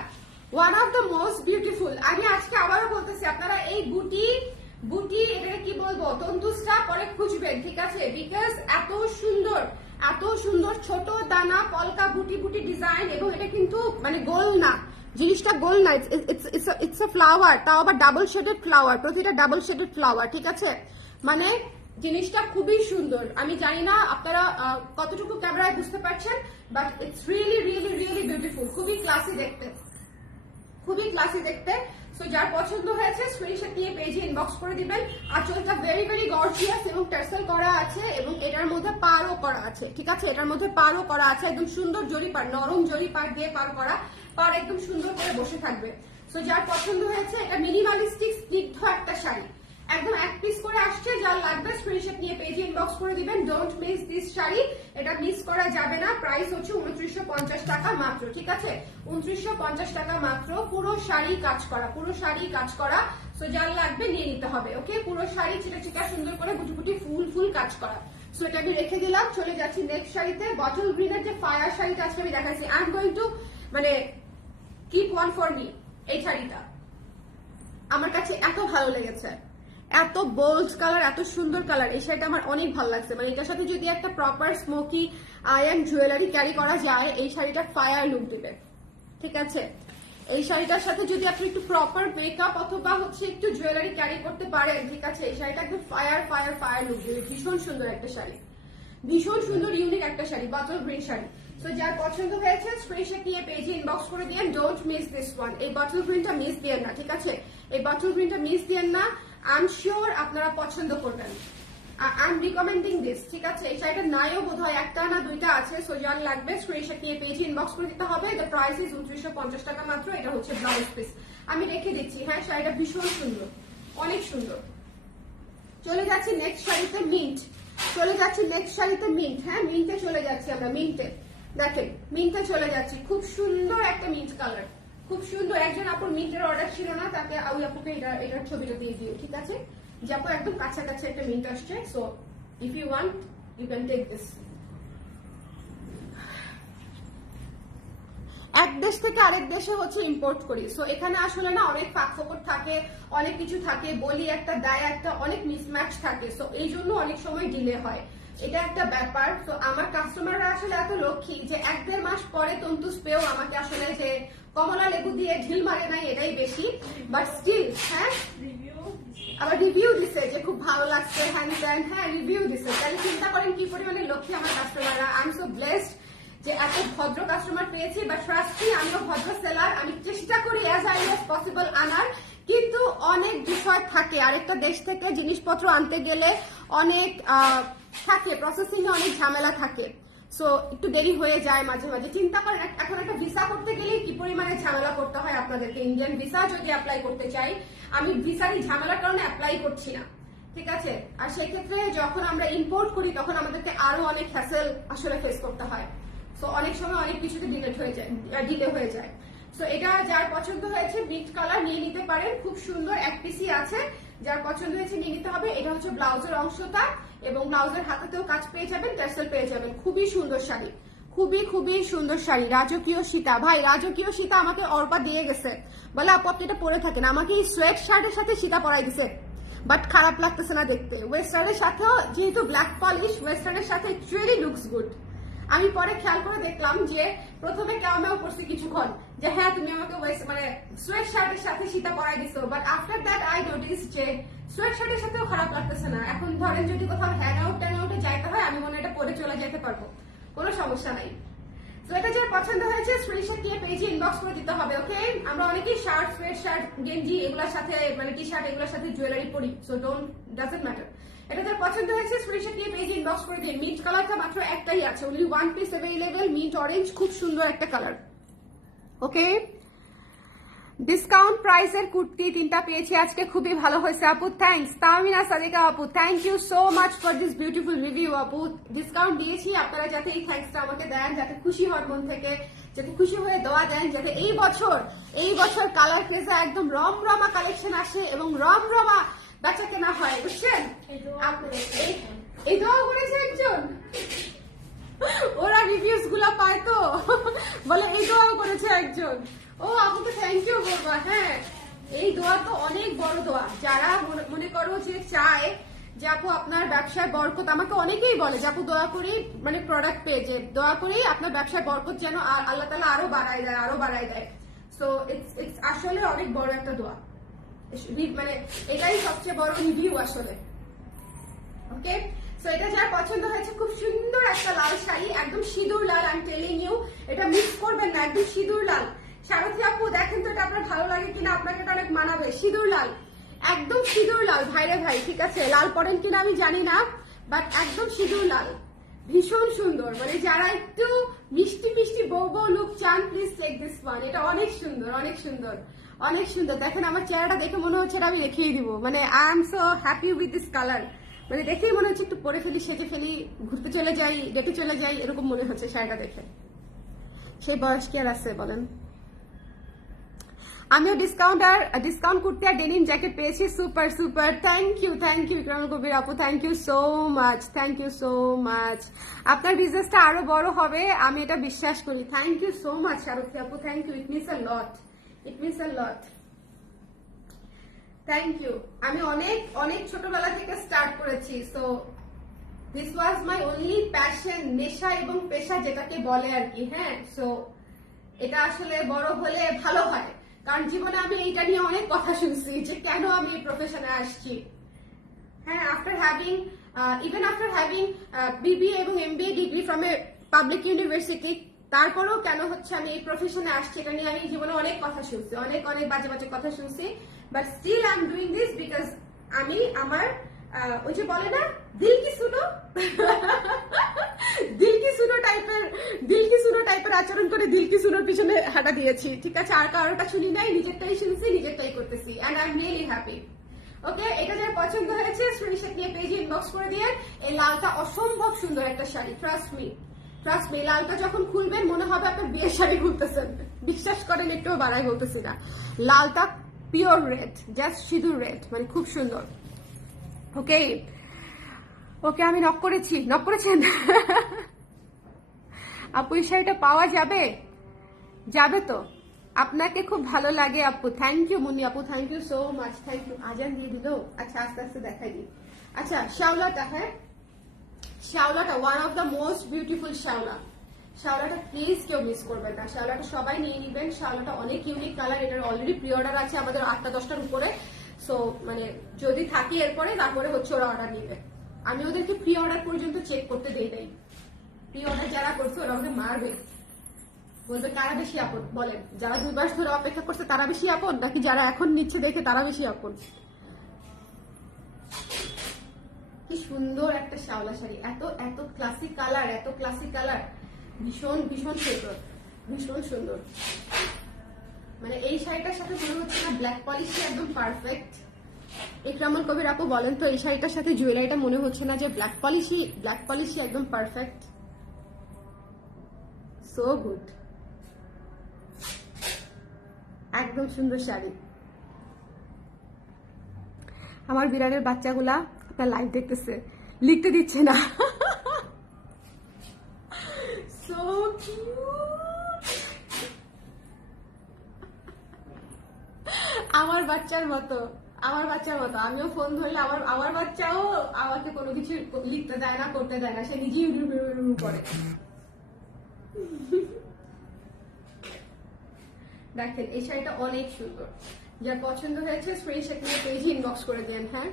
one of the most beautiful. আমি আজকে আবারও বলতেছি, আপনারা এই বুটি এটাকে কি বলবো, তন্তুসটা পরে খুঁজবেন, ঠিক আছে, বিকজ এত সুন্দর ছোট দানা পলকা বুটি ডিজাইন, এবং এটা কিন্তু মানে গোল না, জিনিসটা গোল না, ইটস আ ফ্লাওয়ার, তাও আবার ডাবল শেডেড ফ্লাওয়ার, প্রতিটা ডাবল শেডেড ফ্লাওয়ার, ঠিক আছে। মানে জিনিসটা খুবই সুন্দর। আমি জানি না আপনারা কতটুকু ক্যামেরায় বুঝতে পারছেন, but it's really really really beautiful. খুবই ক্লাসি দেখতে, খুবই ক্লাসি দেখতে। সো যার পছন্দ হয়েছে স্ক্রিনশট নিয়ে পেজে ইনবক্স করে দিবেন। আঁচলটা ভেরি ভেরি গর্জিয়াস এবং টার্সেল করা আছে এবং এটার মধ্যে পারও করা আছে, ঠিক আছে? এটার মধ্যে পারও করা আছে, একদম সুন্দর জরি পার, নরম জরি পার দিয়ে পার করা, পার একদম সুন্দর করে বসে থাকবে। সো যার পছন্দ হয়েছে, এটা মিনিমালিস্টিক স্নিগ্ধ একটা শাড়ি, একদম এক পিস করে আসছে। যার লাগবে স্ক্রিনশট নিয়ে পেজে ইনবক্স করে দিবেন। ডোন্ট মিস দিস শাড়ি, এটা মিস করা যাবে না। প্রাইস হচ্ছে 2950 টাকা মাত্র, ঠিক আছে? 2950 টাকা মাত্র। পুরো শাড়ি কাজ করা, পুরো শাড়ি কাজ করা। সো যার লাগবে নিয়ে নিতে হবে, ওকে? পুরো শাড়ি চিটা চিটা সুন্দর করে গুটি গুটি ফুল ফুল কাজ করা। সো এটা আমি রেখে দিলাম। চলে যাচ্ছি নেক্সট শাড়িতে। বটল গ্রিনের যে ফায়ার শাড়িটা আজকে আমি দেখাচ্ছি, আই এম গোয়িং টু মানে কিপ ওয়ান ফর মি। এই শাড়িটা আমার কাছে এত ভালো লেগেছে, এত বোল্ড কালার, এত সুন্দর কালার। এই শাড়িটা আমার অনেক ভালো লাগছে। মানে এটার সাথে যদি একটা proper smoky iron jewellery carry করা যায়, এই শাড়িটা ফায়ার লুক দেবে, ঠিক আছে? এই শাড়িটার সাথে যদি আপনি একটু প্রপার মেকআপ অথবা হচ্ছে একটু জুয়েলারি ক্যারি করতে পারেন, ঠিক আছে, এই শাড়িটা একদম ফায়ার ফায়ার ফায়ার লুক দেবে। ভীষণ সুন্দর একটা শাড়ি, ভীষণ সুন্দর ইউনিক একটা sari, bottle green sari. So যার পছন্দ হয়েছে স্ক্রিনশট নিয়ে পেজে ইনবক্স করে দিয়েন। Don't miss this one. এই বটল গ্রিনটা মিস দিয়েন না, ঠিক আছে? এই বটল গ্রিনটা মিস দিয়েন না। আই এম শিওর আপনারা পছন্দ করবেন। আই এম রিকমেন্ডিং দিস, ঠিক আছে? এই শাড়িটার নাইও বোধ হয় একটা না দুইটা আছে। সো যার লাগবে স্ক্রিনশট নিয়ে পেজে ইনবক্স করে দিতে হবে। দ্য প্রাইস ইজ 2950 টাকা মাত্র। এটা হচ্ছে ব্লাউজ পিস, আমি রেখে দিচ্ছি। হ্যাঁ, শাড়িটা ভীষণ সুন্দর, অনেক সুন্দর। চলে যাচ্ছি নেক্সট শাড়িতে, মিন্ট। চলে যাচ্ছি নেক্সট শাড়িতে, মিন্ট। হ্যাঁ, মিন্টে চলে যাচ্ছি আমরা। মিন্টে দেখেন, মিন্টে চলে যাচ্ছি। খুব সুন্দর একটা মিন্ট কালার, খুব সুন্দর। একজন আপুর মিন্টের অর্ডার ছিল না, তাকে ওই আপুকে এটার ছবিটা দিয়ে দিও, ঠিক আছে? যে আপু একদম কাছাকাছি একটা মিন্ট আসছে। So if you want you can take this. এক দেশ থেকে আরেক দেশে হচ্ছে ইম্পোর্ট করি। সো এখানে আসলে না অনেক ফাঁকফোকর থাকে, অনেক কিছু থাকে, বলি একটা দায় একটা, অনেক মিসম্যাচ থাকে। সো এই জন্য অনেক সময় ডিলে হয়, এটা একটা ব্যাপার। তো আমার কাস্টমাররা আসলে এত লক্ষ্মী যে 1-1.5 মাস পরে তন্তুস পেয়েও আমাকে আসলে যে কমলা লেবু দিয়ে ঢিল মারে নাই, এটাই বেশি। বাট স্টিল, হ্যাঁ, আবার রিভিউ দিছে যে খুব ভালো লাগছে, হ্যান্ড ত্যান, হ্যাঁ রিভিউ দিছে। তাহলে চিন্তা করেন কি পরিমাণে লক্ষ্মী আমার কাস্টমাররা। আই এম সো ব্লেসড যে এত ভদ্র কাস্টমার পেয়েছি। বা ট্রাস্ট মি, আমিও ভদ্র সেলার। আমি চেষ্টা করি অ্যাজ আর্লি অ্যাজ পসিবল আনার, কিন্তু অনেক বিষয় থাকে। আরেকটা দেশ থেকে জিনিসপত্র আনতে গেলে অনেক থাকে, প্রসেসিং এ অনেক ঝামেলা থাকে। সো একটু দেরি হয়ে যায় মাঝে মাঝে। চিন্তা করেন এখন একটা ভিসা করতে গেলে কি পরিমাণে ঝামেলা করতে হয় আপনাদেরকে। ইন্ডিয়ান ভিসা যদি অ্যাপ্লাই করতে চাই, আমি ভিসারই ঝামেলার কারণে অ্যাপ্লাই করছি না, ঠিক আছে? আর সেক্ষেত্রে যখন আমরা ইম্পোর্ট করি তখন আমাদেরকে আরো অনেক হ্যাসেল আসলে ফেস করতে হয়। সো অনেক সময় অনেক কিছুতে ডিলে হয়ে যায়। সো এটা যার পছন্দ হয়েছে মিন্ট কালার নিয়ে নিতে পারেন। খুব সুন্দর এক পিসই আছে, যার পছন্দ হয়েছে নিয়ে নিতে হবে। এটা হচ্ছে ব্লাউজের অংশটা এবং ব্লাউজের হাতেতেও কাজ পেয়ে যাবেন, টার্সেল পেয়ে যাবেন। খুবই সুন্দর শাড়ি, খুবই খুবই সুন্দর শাড়ি। রাজকীয় সীতা, ভাই রাজকীয় সীতা আমাকে অর্পা দিয়ে গেছে, বলে আপু আপনি এটা পরে থাকেন। আমাকে এই সোয়েট শার্টের সাথে সীতা পরাই দিছে, বাট খারাপ লাগতেছে না দেখতে। ওয়েস্টার্নের সাথেও যেহেতু ব্ল্যাক পলিশ, ওয়েস্টার্নের সাথে ইট রিয়েলি লুকস গুড। আমি পরে খেয়াল করে দেখলাম যে প্রথমে কেমন করছি কিছুক্ষণ যে হ্যাঁ তুমি আমাকে মানে সোয়েট শার্টের সাথে সীতা পরাই দিছো, but after that I notice যে সোয়েট শার্টের সাথেও খারাপ লাগতেছে না। এখন ধরেন যদি কোথাও হ্যাং আউটে যাইতে হয়, আমি মনে এটা পরে চলে যেতে পারবো, কোনো সমস্যা নাই। তো এটা যার পছন্দ হয়েছে স্ক্রিনশট নিয়ে পেজে ইনবক্স করে দিতে হবে, ওকে? আমরা অনেকেই শার্ট, সোয়েট শার্ট, গেঞ্জি এগুলোর সাথে মানে টি শার্ট এগুলোর সাথে জুয়েলারি পরি। So doesn't matter. এটা যার পছন্দ হয়েছে স্ক্রিনশট নিয়ে পেজে ইনবক্স করে দিন। মিন্ট কালারটা মাত্র একটাই আছে, only one piece available, mint orange. খুব সুন্দর একটা কালার, ওকে? ডিসকাউন্ট প্রাইসের কুর্তি 3টা পেয়েছি আজকে, খুবই ভালো হয়েছে আপু। থ্যাঙ্কস তামিনা সাদিকা আপু, thank you so much for this beautiful review আপু। ডিসকাউন্ট দিয়েছি, আপনারা যাতে এই থ্যাঙ্কসটা আমাকে দেন, যাতে খুশি হন মন থেকে, যাতে খুশি হয়ে দোয়া দেন, যাতে এই বছর কালার ক্রেজে একদম রমরমা কালেকশন আসে এবং রমরমা বেচা কেনা হয়, বুঝছেন? এই দোয়া করেছে একজন, ওরা রিভিউস গুলা পায় তো বলে এই দোয়াও করেছে একজন। ও আপুকে থ্যাংক ইউ বলবা। হ্যাঁ, এই দোয়া তো অনেক বড় দোয়া। যারা মনে করো যে চায় যে আপু আপনার ব্যবসায় বরকত, আমাকে অনেকেই বলে যে আপু দোয়া করি মানে প্রোডাক্ট পেজে দোয়া করি আপনার ব্যবসায় বরকত যেন আল্লাহ তাআলা আরো বাড়ায় দেয়। সো ইটস আসলে অনেক বড় একটা দোয়া, মানে এটাই সবচেয়ে বড় রিভিউ আসলে। ওকে, সো এটা যার পছন্দ হয়েছে, খুব সুন্দর একটা লাল শাড়ি, একদম সিঁদুর লাল। আই এম টেলিং ইউ, এটা মিস করবেন না, একদম সিঁদুর লাল। সারথী আপু দেখেন তো এটা আপনার ভালো লাগে কিনা, আপনাকে এটা অনেক মানাবে। সিঁদুর লাল, একদম সিঁদুর লাল ভাইরে ভাই, ঠিক আছে? লাল পরেন কিনা আমি জানি না, বাট একদম সিঁদুর লাল, ভীষণ সুন্দর। মানে যারা একটু মিষ্টি মিষ্টি বউ বউ লুক চান, প্লিজ টেক দিস ওয়ান। এটা অনেক সুন্দর, অনেক সুন্দর, অনেক সুন্দর। দেখেন আমার চেহারাটা দেখে মনে হচ্ছে এটা আমি রেখেই দিব। মানে I am so happy with this colour. মানে দেখেই মনে হচ্ছে একটু পরে ফেলি, সেজে ফেলি, ঘুরতে চলে যাই, ডেটে চলে যাই, এরকম মনে হচ্ছে শাড়িটা দেখে। সেই বয়স কি আর আছে বলেন? আমিও ডিসকাউন্ট করতে আর ডেনিম জ্যাকেট পেয়েছি। Super super, thank you Ikramul Kabir আপু, থ্যাংক ইউ সো মাচ। আপনার বিজনেসটা আরো বড় হবে, আমি এটা বিশ্বাস করি। Thank you so much Sharukhi আপু, thank you, it means a lot. Thank you. আমি অনেক অনেক ছোটবেলা থেকে স্টার্ট করেছি, so this was my only passion, নেশা এবং পেশা যেটাকে বলে আর কি। হ্যাঁ, সো এটা আসলে বড় হলে ভালো হয়, কারণ জীবনে আমি এইটা নিয়ে অনেক কথা শুনছি যে কেন আমি এই প্রফেশনে আসছি। হ্যাঁ, আফটার হ্যাভিং BBA এবং MBA degree from a public university, তারপরেও কেন হচ্ছে আমি এই প্রফেশনে আসছি, এটা নিয়ে আমি জীবনে অনেক কথা শুনছি, অনেক অনেক বাজে বাজে কথা শুনছি, but still I am doing this because আমি আমার ওই যে বলে না দিল কি শুনো দিল কি শুনো টাইপের আচরণ করে দিল কি শুনোর পিছনে হাঁটা দিয়েছি, ঠিক আছে? আর কারোটা শুনি নাই, নিজেরটাই শুনছি, নিজেরটাই করতেছি, and I am really happy. Okay, এটা যার পছন্দ হয়েছে স্ক্রিনশট নিয়ে পেজে ইনবক্স করে দিয়ে। এই লালটা অসম্ভব সুন্দর একটা শাড়ি, ট্রাস্ট মি। লালটা যখন খুলবেন মনে হবে আপনার বিয়ের শাড়ি খুলতেছেন, বিশ্বাস করেন, একটু বাড়াই বলতেছি না। লালটা পিওর রেড, জাস্ট সিঁদুর রেড, মানে খুব সুন্দর। ওকে, আমি নক করেছেন আপু এই শাড়িটা পাওয়া যাবে তো? আপনাকে খুব ভালো লাগে আপু, থ্যাংক ইউ মুন্নি আপু, thank you so much, thank you. আজান দিয়ে দিল, আচ্ছা আস্তে আস্তে দেখাই দিই। আচ্ছা, শ্যাওলাটা, হ্যাঁ শ্যাওলাটা one of the most beautiful শ্যাওলাটা প্লিজ কেউ মিস করবেন না, শ্যাওলাটা সবাই নিয়ে নিবেন। শ্যাওলাটা অনেক ইউনিক কালার, এটার অলরেডি প্রি অর্ডার আছে আমাদের 8-10টার উপরে। সো মানে যদি থাকে এরপরে, তারপরে হচ্ছে ওরা অর্ডার নিবে। আমি ওদেরকে প্রি অর্ডার পর্যন্ত চেক করতে দেই নাই। প্রি অর্ডার যারা করছে ওরা আমাকে মারবে, বলবে কারা বেশি আপন বলেন? যারা 2 মাস ধরে অপেক্ষা করছে তারা বেশি আপন, নাকি যারা এখন নিচ্ছে দেখে তারা বেশি আপন? কি সুন্দর একটা শ্যাওলা শাড়ি, এত ক্লাসিক কালার, ভীষণ সুন্দর, ভীষণ সুন্দর। মানে এই শাড়িটার সাথে মনে হচ্ছে না ব্ল্যাক পলিশি একদম পারফেক্ট। ইকরামুল কবির আপু বলেন তো, এই শাড়িটার সাথে জুয়েলারিটা মনে হচ্ছে না যে ব্ল্যাক পলিশি একদম পারফেক্ট? সো গুড, একদম সুন্দর শাড়ি। আমার বিড়ালের বাচ্চাগুলা আপনার লাইভ দেখতেছে, লিখতে দিচ্ছে না। সো কিউট, আমার বাচ্চার মতো। আমিও ফোন ধরলে আমার বাচ্চাও আমাকে কোনো কিছু লিখতে দেয় না, করতে দেয় না, সে নিজেই করে। দেখেন এই শাড়িটা অনেক সুন্দর, যার পছন্দ হয়েছে স্ক্রিনশট নিয়ে পেজে ইনবক্স করে দেন। হ্যাঁ,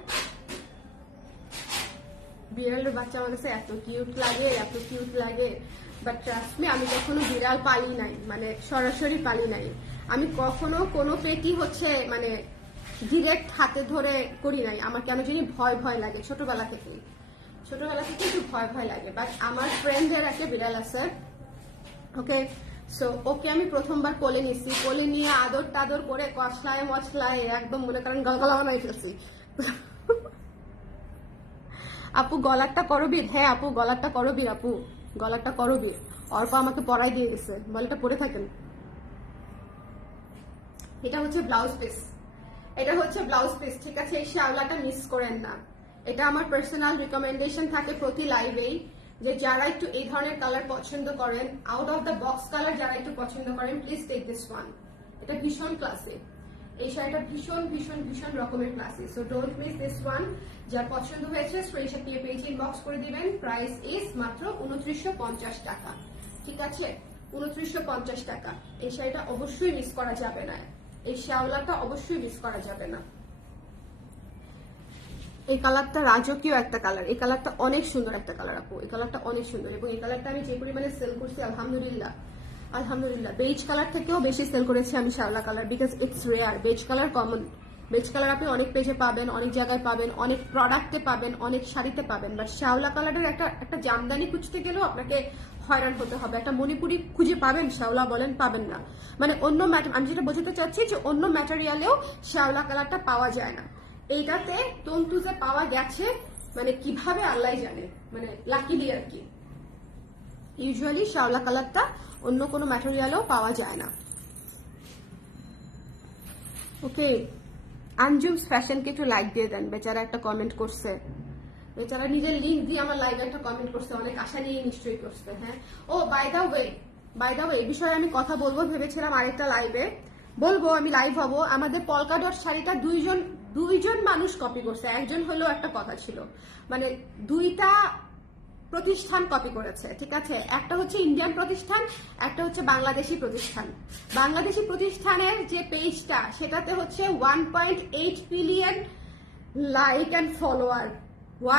বিড়ালের বাচ্চা আমার কাছে এত কিউট লাগে, বাট ট্রাস্ট মি, আমি কখনো বিড়াল পালি নাই, মানে সরাসরি পালি নাই। আমি কখনো কোনো পেটি হচ্ছে মানে ডিরেক্ট হাতে ধরে করি নাই। আমার কেন জানি ভয় লাগে, ছোটবেলা থেকে একটু ভয় লাগে। বাট আমার ফ্রেন্ডের একটা বিড়াল আছে, ওকে, সো ওকে আমি প্রথমবার কোলে নিছি, কোলে নিয়ে আদর টাদর করে কষলায় মশলায় একদম মনে করেন গলগলা বানাই ফেলছি। আপু গলারটা করবীর, হ্যাঁ আপু গলারটা করবীর, অর্পা আমাকে পরাই দিয়ে গেছে, বলটা পরে থাকেন। এটা হচ্ছে ব্লাউজ পিস, ঠিক আছে? এই শ্যাওলাটা মিস করেন না। এটা আমার পার্সোনাল রিকমেন্ডেশন থাকে প্রতি লাইভেই, যে যারা একটু এই ধরনের কালার পছন্দ করেন, out of the box colour যারা একটু পছন্দ করেন, প্লিজ টেক দিস ওয়ান। এটা ভীষণ ক্লাসিক, এই শাড়িটা ভীষণ রকমের classic, so don't miss this one. যার পছন্দ হয়েছে স্ক্রিনশট নিয়ে পেজে ইনবক্স করে দিবেন। প্রাইস ইজ মাত্র 2950 টাকা, ঠিক আছে? 2950 টাকা। এই শাড়িটা অবশ্যই মিস করা যাবে না, এই শ্যাওলাটা অবশ্যই মিস করা যাবে না। এই কালারটা রাজকীয় একটা কালার, এই কালারটা অনেক সুন্দর একটা কালার আপু, এই কালারটা অনেক সুন্দর, এবং এই কালারটা আমি যে পরিমাণে সেল করছি আলহামদুলিল্লাহ আলহামদুলিল্লাহ, বেজ কালার থেকেও বেশি সেল করেছি আমি শ্যাওলা colour, because it's rare. Beige colour common, beige colour আপনি অনেক পেজে পাবেন, অনেক জায়গায় পাবেন, অনেক প্রোডাক্টে পাবেন, অনেক শাড়িতে পাবেন, বাট শ্যাওলা কালারের একটা জামদানি খুঁজতে গেলেও আপনাকে হয়রান হতে হবে। একটা মণিপুরি খুঁজে পাবেন শ্যাওলা বলেন, পাবেন না। মানে অন্য আমি যেটা বোঝাতে চাচ্ছি যে অন্য ম্যাটেরিয়ালেও শ্যাওলা কালারটা পাওয়া যায় না, এইটাতে তন্তুজে পাওয়া গেছে, মানে কিভাবে আল্লাহ জানে, মানে লাকিলি আর কি। ইউজুয়ালি শ্যাওলা কালারটা অন্য কোনো ম্যাটেরিয়ালেও পাওয়া যায় না। ওকে, আঞ্জুমস ফ্যাশনকে একটু লাইক দিয়ে দেন, বেচারা একটা কমেন্ট করছে, বেচারা নিজের লিঙ্ক দিয়ে আমার লাইভে একটা কমেন্ট করছে, অনেক আশা নিয়ে নিশ্চয়ই করছে। হ্যাঁ, ও বাই দা ওয়ে এই বিষয়ে আমি কথা বলবো ভেবেছিলাম আরেকটা লাইভে বলবো, আমি লাইভ হব। আমাদের পলকা ডট শাড়িটা দুইজন মানুষ কপি করছে, একজন হলো একটা কথা ছিল, মানে দুইটা প্রতিষ্ঠান কপি করেছে, ঠিক আছে? একটা হচ্ছে ইন্ডিয়ান প্রতিষ্ঠান, একটা হচ্ছে বাংলাদেশি প্রতিষ্ঠান। বাংলাদেশি প্রতিষ্ঠানের যে পেজটা সেটাতে হচ্ছে 1.8 million like and follower,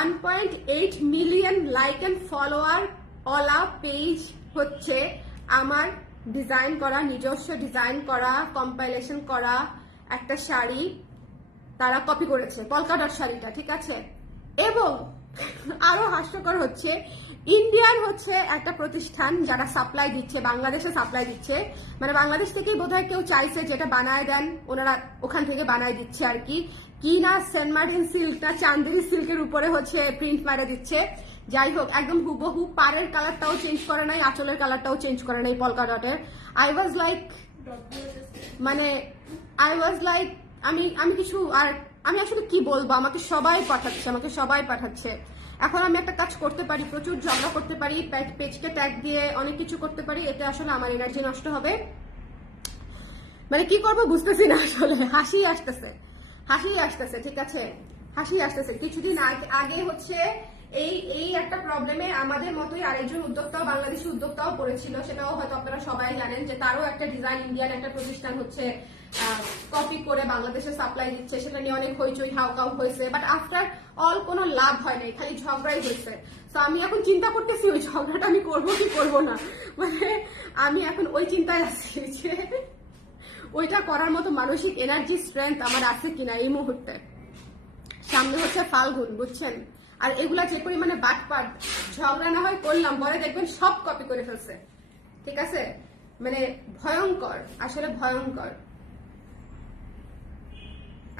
1.8 million like and follower Ola page হচ্ছে আমার ডিজাইন করা, নিজস্ব ডিজাইন করা, কম্পাইলেশন করা একটা শাড়ি তারা কপি করেছে, পলকা ডট শাড়িটা, ঠিক আছে? এবং আরো হাস্যকর হচ্ছে ইন্ডিয়ান হচ্ছে একটা প্রতিষ্ঠান যারা সাপ্লাই দিচ্ছে, বাংলাদেশে সাপ্লাই দিচ্ছে, মানে বাংলাদেশ থেকেই বোধহয় কেউ চাইছে যেটা বানায় দেন, ওনারা ওখান থেকে বানায় দিচ্ছে আর কি, কি না সেন্ট মার্টিন সিল্ক না চান্দেরি সিল্কের উপরে হচ্ছে প্রিন্ট মারে দিচ্ছে। যাই হোক, একদম হুবহু, পাড়ের কালারটাও চেঞ্জ করে নাই, আঁচলের কালারটাও চেঞ্জ করে নাই পলকা ডটের। আই ওয়াজ লাইক আমি কিছু, আর আমি আসলে কি বলবো, আমাকে সবাই পাঠাচ্ছে। এখন আমি একটা কাজ করতে পারি, প্রচুর ঝগড়া করতে পারি, পেজকে ট্যাগ দিয়ে অনেক কিছু করতে পারি, এতে আসলে আমার এনার্জি নষ্ট হবে, মানে কি করবো বুঝতেছি না আসলে। হাসি আসতেছে, ঠিক আছে, হাসি আসতেছে। কিছুদিন আগে হচ্ছে এই একটা প্রবলেমে আমাদের মতোই আরেকজন উদ্যোক্তাও, বাংলাদেশি উদ্যোক্তাও পড়েছিল, সেটাও হয়তো আপনারা সবাই জানেন, যে তারও একটা ডিজাইন ইন্ডিয়ান একটা প্রতিষ্ঠান হচ্ছে কপি করে বাংলাদেশে সাপ্লাই দিচ্ছে, সেটা নিয়ে অনেক হইচই হাউকাউ হয়েছে, বাট আফটার অল কোনো লাভ হয় নাই, খালি ঝগড়াই হয়েছে। তো আমি এখন চিন্তা করতেছি ওই ঝগড়াটা আমি করবো কি করবো না, মানে আমি এখন ওই চিন্তায় আছি যে ওইটা করার মতো মানসিক এনার্জি স্ট্রেংথ আমার আছে কিনা এই মুহূর্তে। সামনে হচ্ছে ফাল্গুন, বুঝছেন, আর এগুলা যে পরিমাণে বাটপাট, ঝগড়া না হয় করলাম, পরে দেখবেন সব কপি করে ফেলছে, ঠিক আছে? মানে ভয়ঙ্কর, আসলে ভয়ঙ্কর।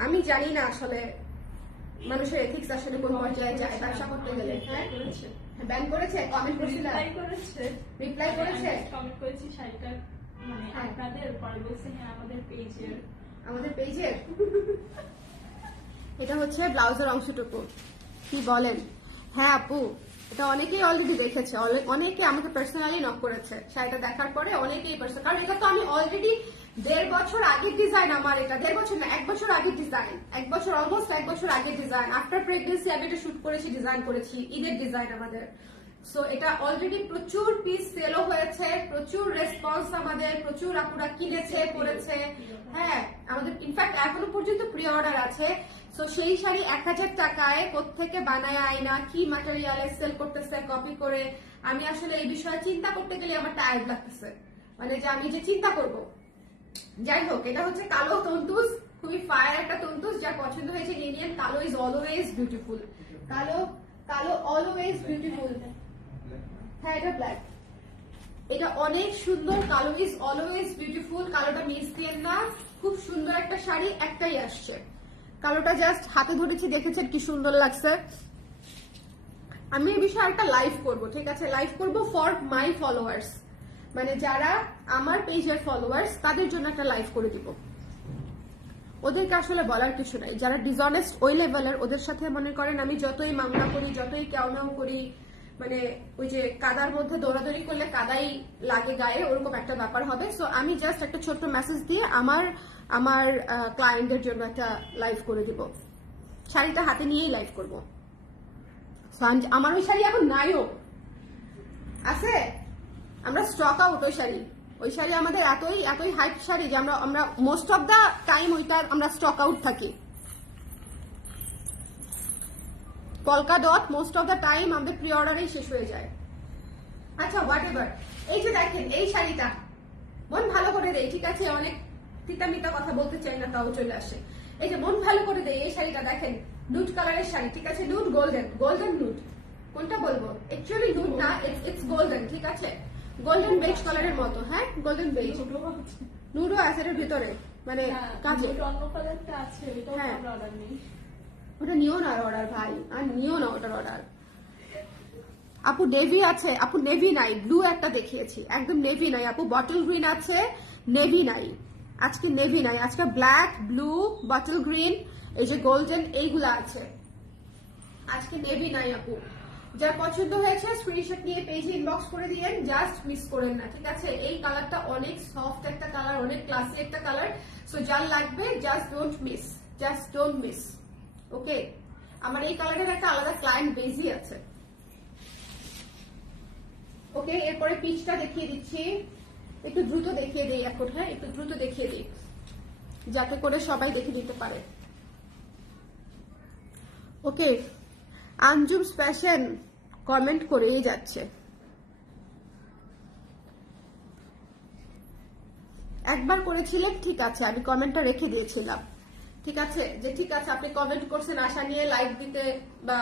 আমি জানি না আসলে মানুষের এথিক্স আসলে কোন পর্যায়ে যায় ব্যবসা করতে গেলে। হ্যাঁ, ব্যান করেছে, কমেন্ট করেছিল, রিপ্লাই করেছে, কমেন্ট করেছি শাড়িটা মানে আপনাদের, পরে বলছে হ্যাঁ আমাদের পেজের এটা হচ্ছে ব্লাউজের অংশটুকু, কি বলেন? হ্যাঁ আপু, এটা অনেকেই অলরেডি দেখেছে, অনেকে আমাকে পার্সোনালি নক করেছে শাড়িটা দেখার পরে, অনেকেই পার্সোনাল, কারণ এটা তো আমি অলরেডি 1.5 বছর আগের ডিজাইন আমার, এটা 1.5 বছর না, 1 বছর আগের ডিজাইন, 1 বছর অলমোস্ট 1 বছর আগের ডিজাইন। আফটার প্রেগনেন্সি আমি এটা শুট করেছি, ডিজাইন করেছি, ঈদের ডিজাইন আমাদের। সো এটা অলরেডি প্রচুর পিস সেলও হয়েছে, প্রচুর রেসপন্স আমাদের, প্রচুর আপুরা কিনেছে, পরেছে। হ্যাঁ, আমাদের ইনফ্যাক্ট এখনো পর্যন্ত প্রি অর্ডার আছে। সো সেই শাড়ি 1000 টাকায় কোত্থেকে বানায় আয়না, কি ম্যাটেরিয়ালে সেল করতেছে কপি করে, আমি আসলে এই বিষয়ে চিন্তা করতে গেলে আমার টায়ার্ড লাগতেছে, মানে যে আমি যে চিন্তা করব। যাই হোক, এটা হচ্ছে কালো তন্তুজ, খুবই ফায়ার একটা তন্তুজ, যা পছন্দ হয়েছে ইন্ডিয়ান। কালো ইজ অলওয়েজ বিউটিফুল, কালো অলওয়েজ বিউটিফুল। হ্যাঁ, এটা ব্ল্যাক, এটা অনেক সুন্দর, কালো ইজ অলওয়েজ বিউটিফুল। কালোটা মিস দিয়ে না, খুব সুন্দর একটা শাড়ি, একটাই আসছে কালোটা, জাস্ট হাতে ধরেছি, দেখেছেন কি সুন্দর লাগছে। আমি এই বিষয়ে একটা লাইভ করব, ঠিক আছে? লাইভ করব ফর মাই ফলোয়ার্স, মানে যারা আমার পেজের ফলোয়ার্স, তাদের জন্য একটা লাইভ করে দিব। ওদেরকে আসলে বলার কিছু নাই, যারা ডিসঅনেস্ট ওই লেভেলের, ওদের সাথে মনে করেন আমি যতই মামলা করি, যতই কেউ করি, মানে ওই যে কাদার মধ্যে দৌড়াদৌড়ি করলে কাদাই লাগে গায়ে, ওরকম একটা ব্যাপার হবে। সো আমি জাস্ট একটা ছোট্ট মেসেজ দিয়ে আমার ক্লায়েন্টদের জন্য একটা লাইভ করে দিব, শাড়িটা হাতে নিয়েই লাইভ করব। আমার ওই শাড়ি এখন নাইও আছে, আমরা স্টক আউট ওই শাড়ি আমাদের এতই হাইপ শাড়ি যে আমরা মোস্ট অফ দা টাইম ওইটা আমরা স্টক আউট থাকি। Polka dot most of the time আমাদের প্রি অর্ডারেই শেষ হয়ে যায়। আচ্ছা হোয়াট এভার, এই যে দেখেন এই শাড়িটা মন ভালো করে দেয়, ঠিক আছে, অনেক তিতা মিতা কথা বলতে চাই না তাও চলে আসে। এই যে মন ভালো করে দেয় এই শাড়িটা দেখেন, নুড কালারের শাড়ি, ঠিক আছে, নুড গোল্ডেন, গোল্ডেন নুড, কোনটা বলবো, অ্যাকচুয়ালি নুড না, ইটস গোল্ডেন, ঠিক আছে, গোল্ডেন বেজ কালারের মতো, হ্যাঁ গোল্ডেন বেজ, নুডও আছে এর ভিতরে, মানে কাজে অন্য কালারটা আছে, ওটাও হ্যাঁ। আমরা অর্ডার নেই। ওটা নিও না অর্ডার ভাই, আর নিও না ওটার অর্ডার। আপু নেভি আছে, আপু নেভি নাই, ব্লু একটা দেখিয়েছি, একদম নেভি নাই আপু, বটল গ্রিন আছে, নেভি নাই, আজকে নেভি নাই, আজকে ব্ল্যাক, ব্লু, বটল গ্রিন, এই যে গোল্ডেন, এইগুলা আছে, আজকে নেভি নাই আপু। যার পছন্দ হয়েছে স্ক্রিনশট নিয়ে পেজে ইনবক্স করে দিয়েন, জাস্ট মিস করেন না, ঠিক আছে। এই কালারটা অনেক সফট একটা কালার, অনেক ক্লাসি একটা কালার, সো যার লাগবে just don't miss, just don't miss, okay. আমার এই কালারের একটা আলাদা ক্লায়েন্ট বেজই আছে, ওকে। এরপরে পিচটা দেখিয়ে দিচ্ছি, একটু দ্রুত দেখিয়ে দিই এখন, হ্যাঁ একটু দ্রুত দেখিয়ে দিই যাতে করে সবাই দেখে নিতে পারে, ওকে। আঞ্জুম ফ্যাশন কমেন্ট করেই যাচ্ছে, একবার করেছিলেন, ঠিক আছে, আমি কমেন্টটা রেখে দিয়েছিলাম, ঠিক আছে, যে ঠিক আছে আপনি কমেন্ট করছেন আশা নিয়ে লাইক দিতে বা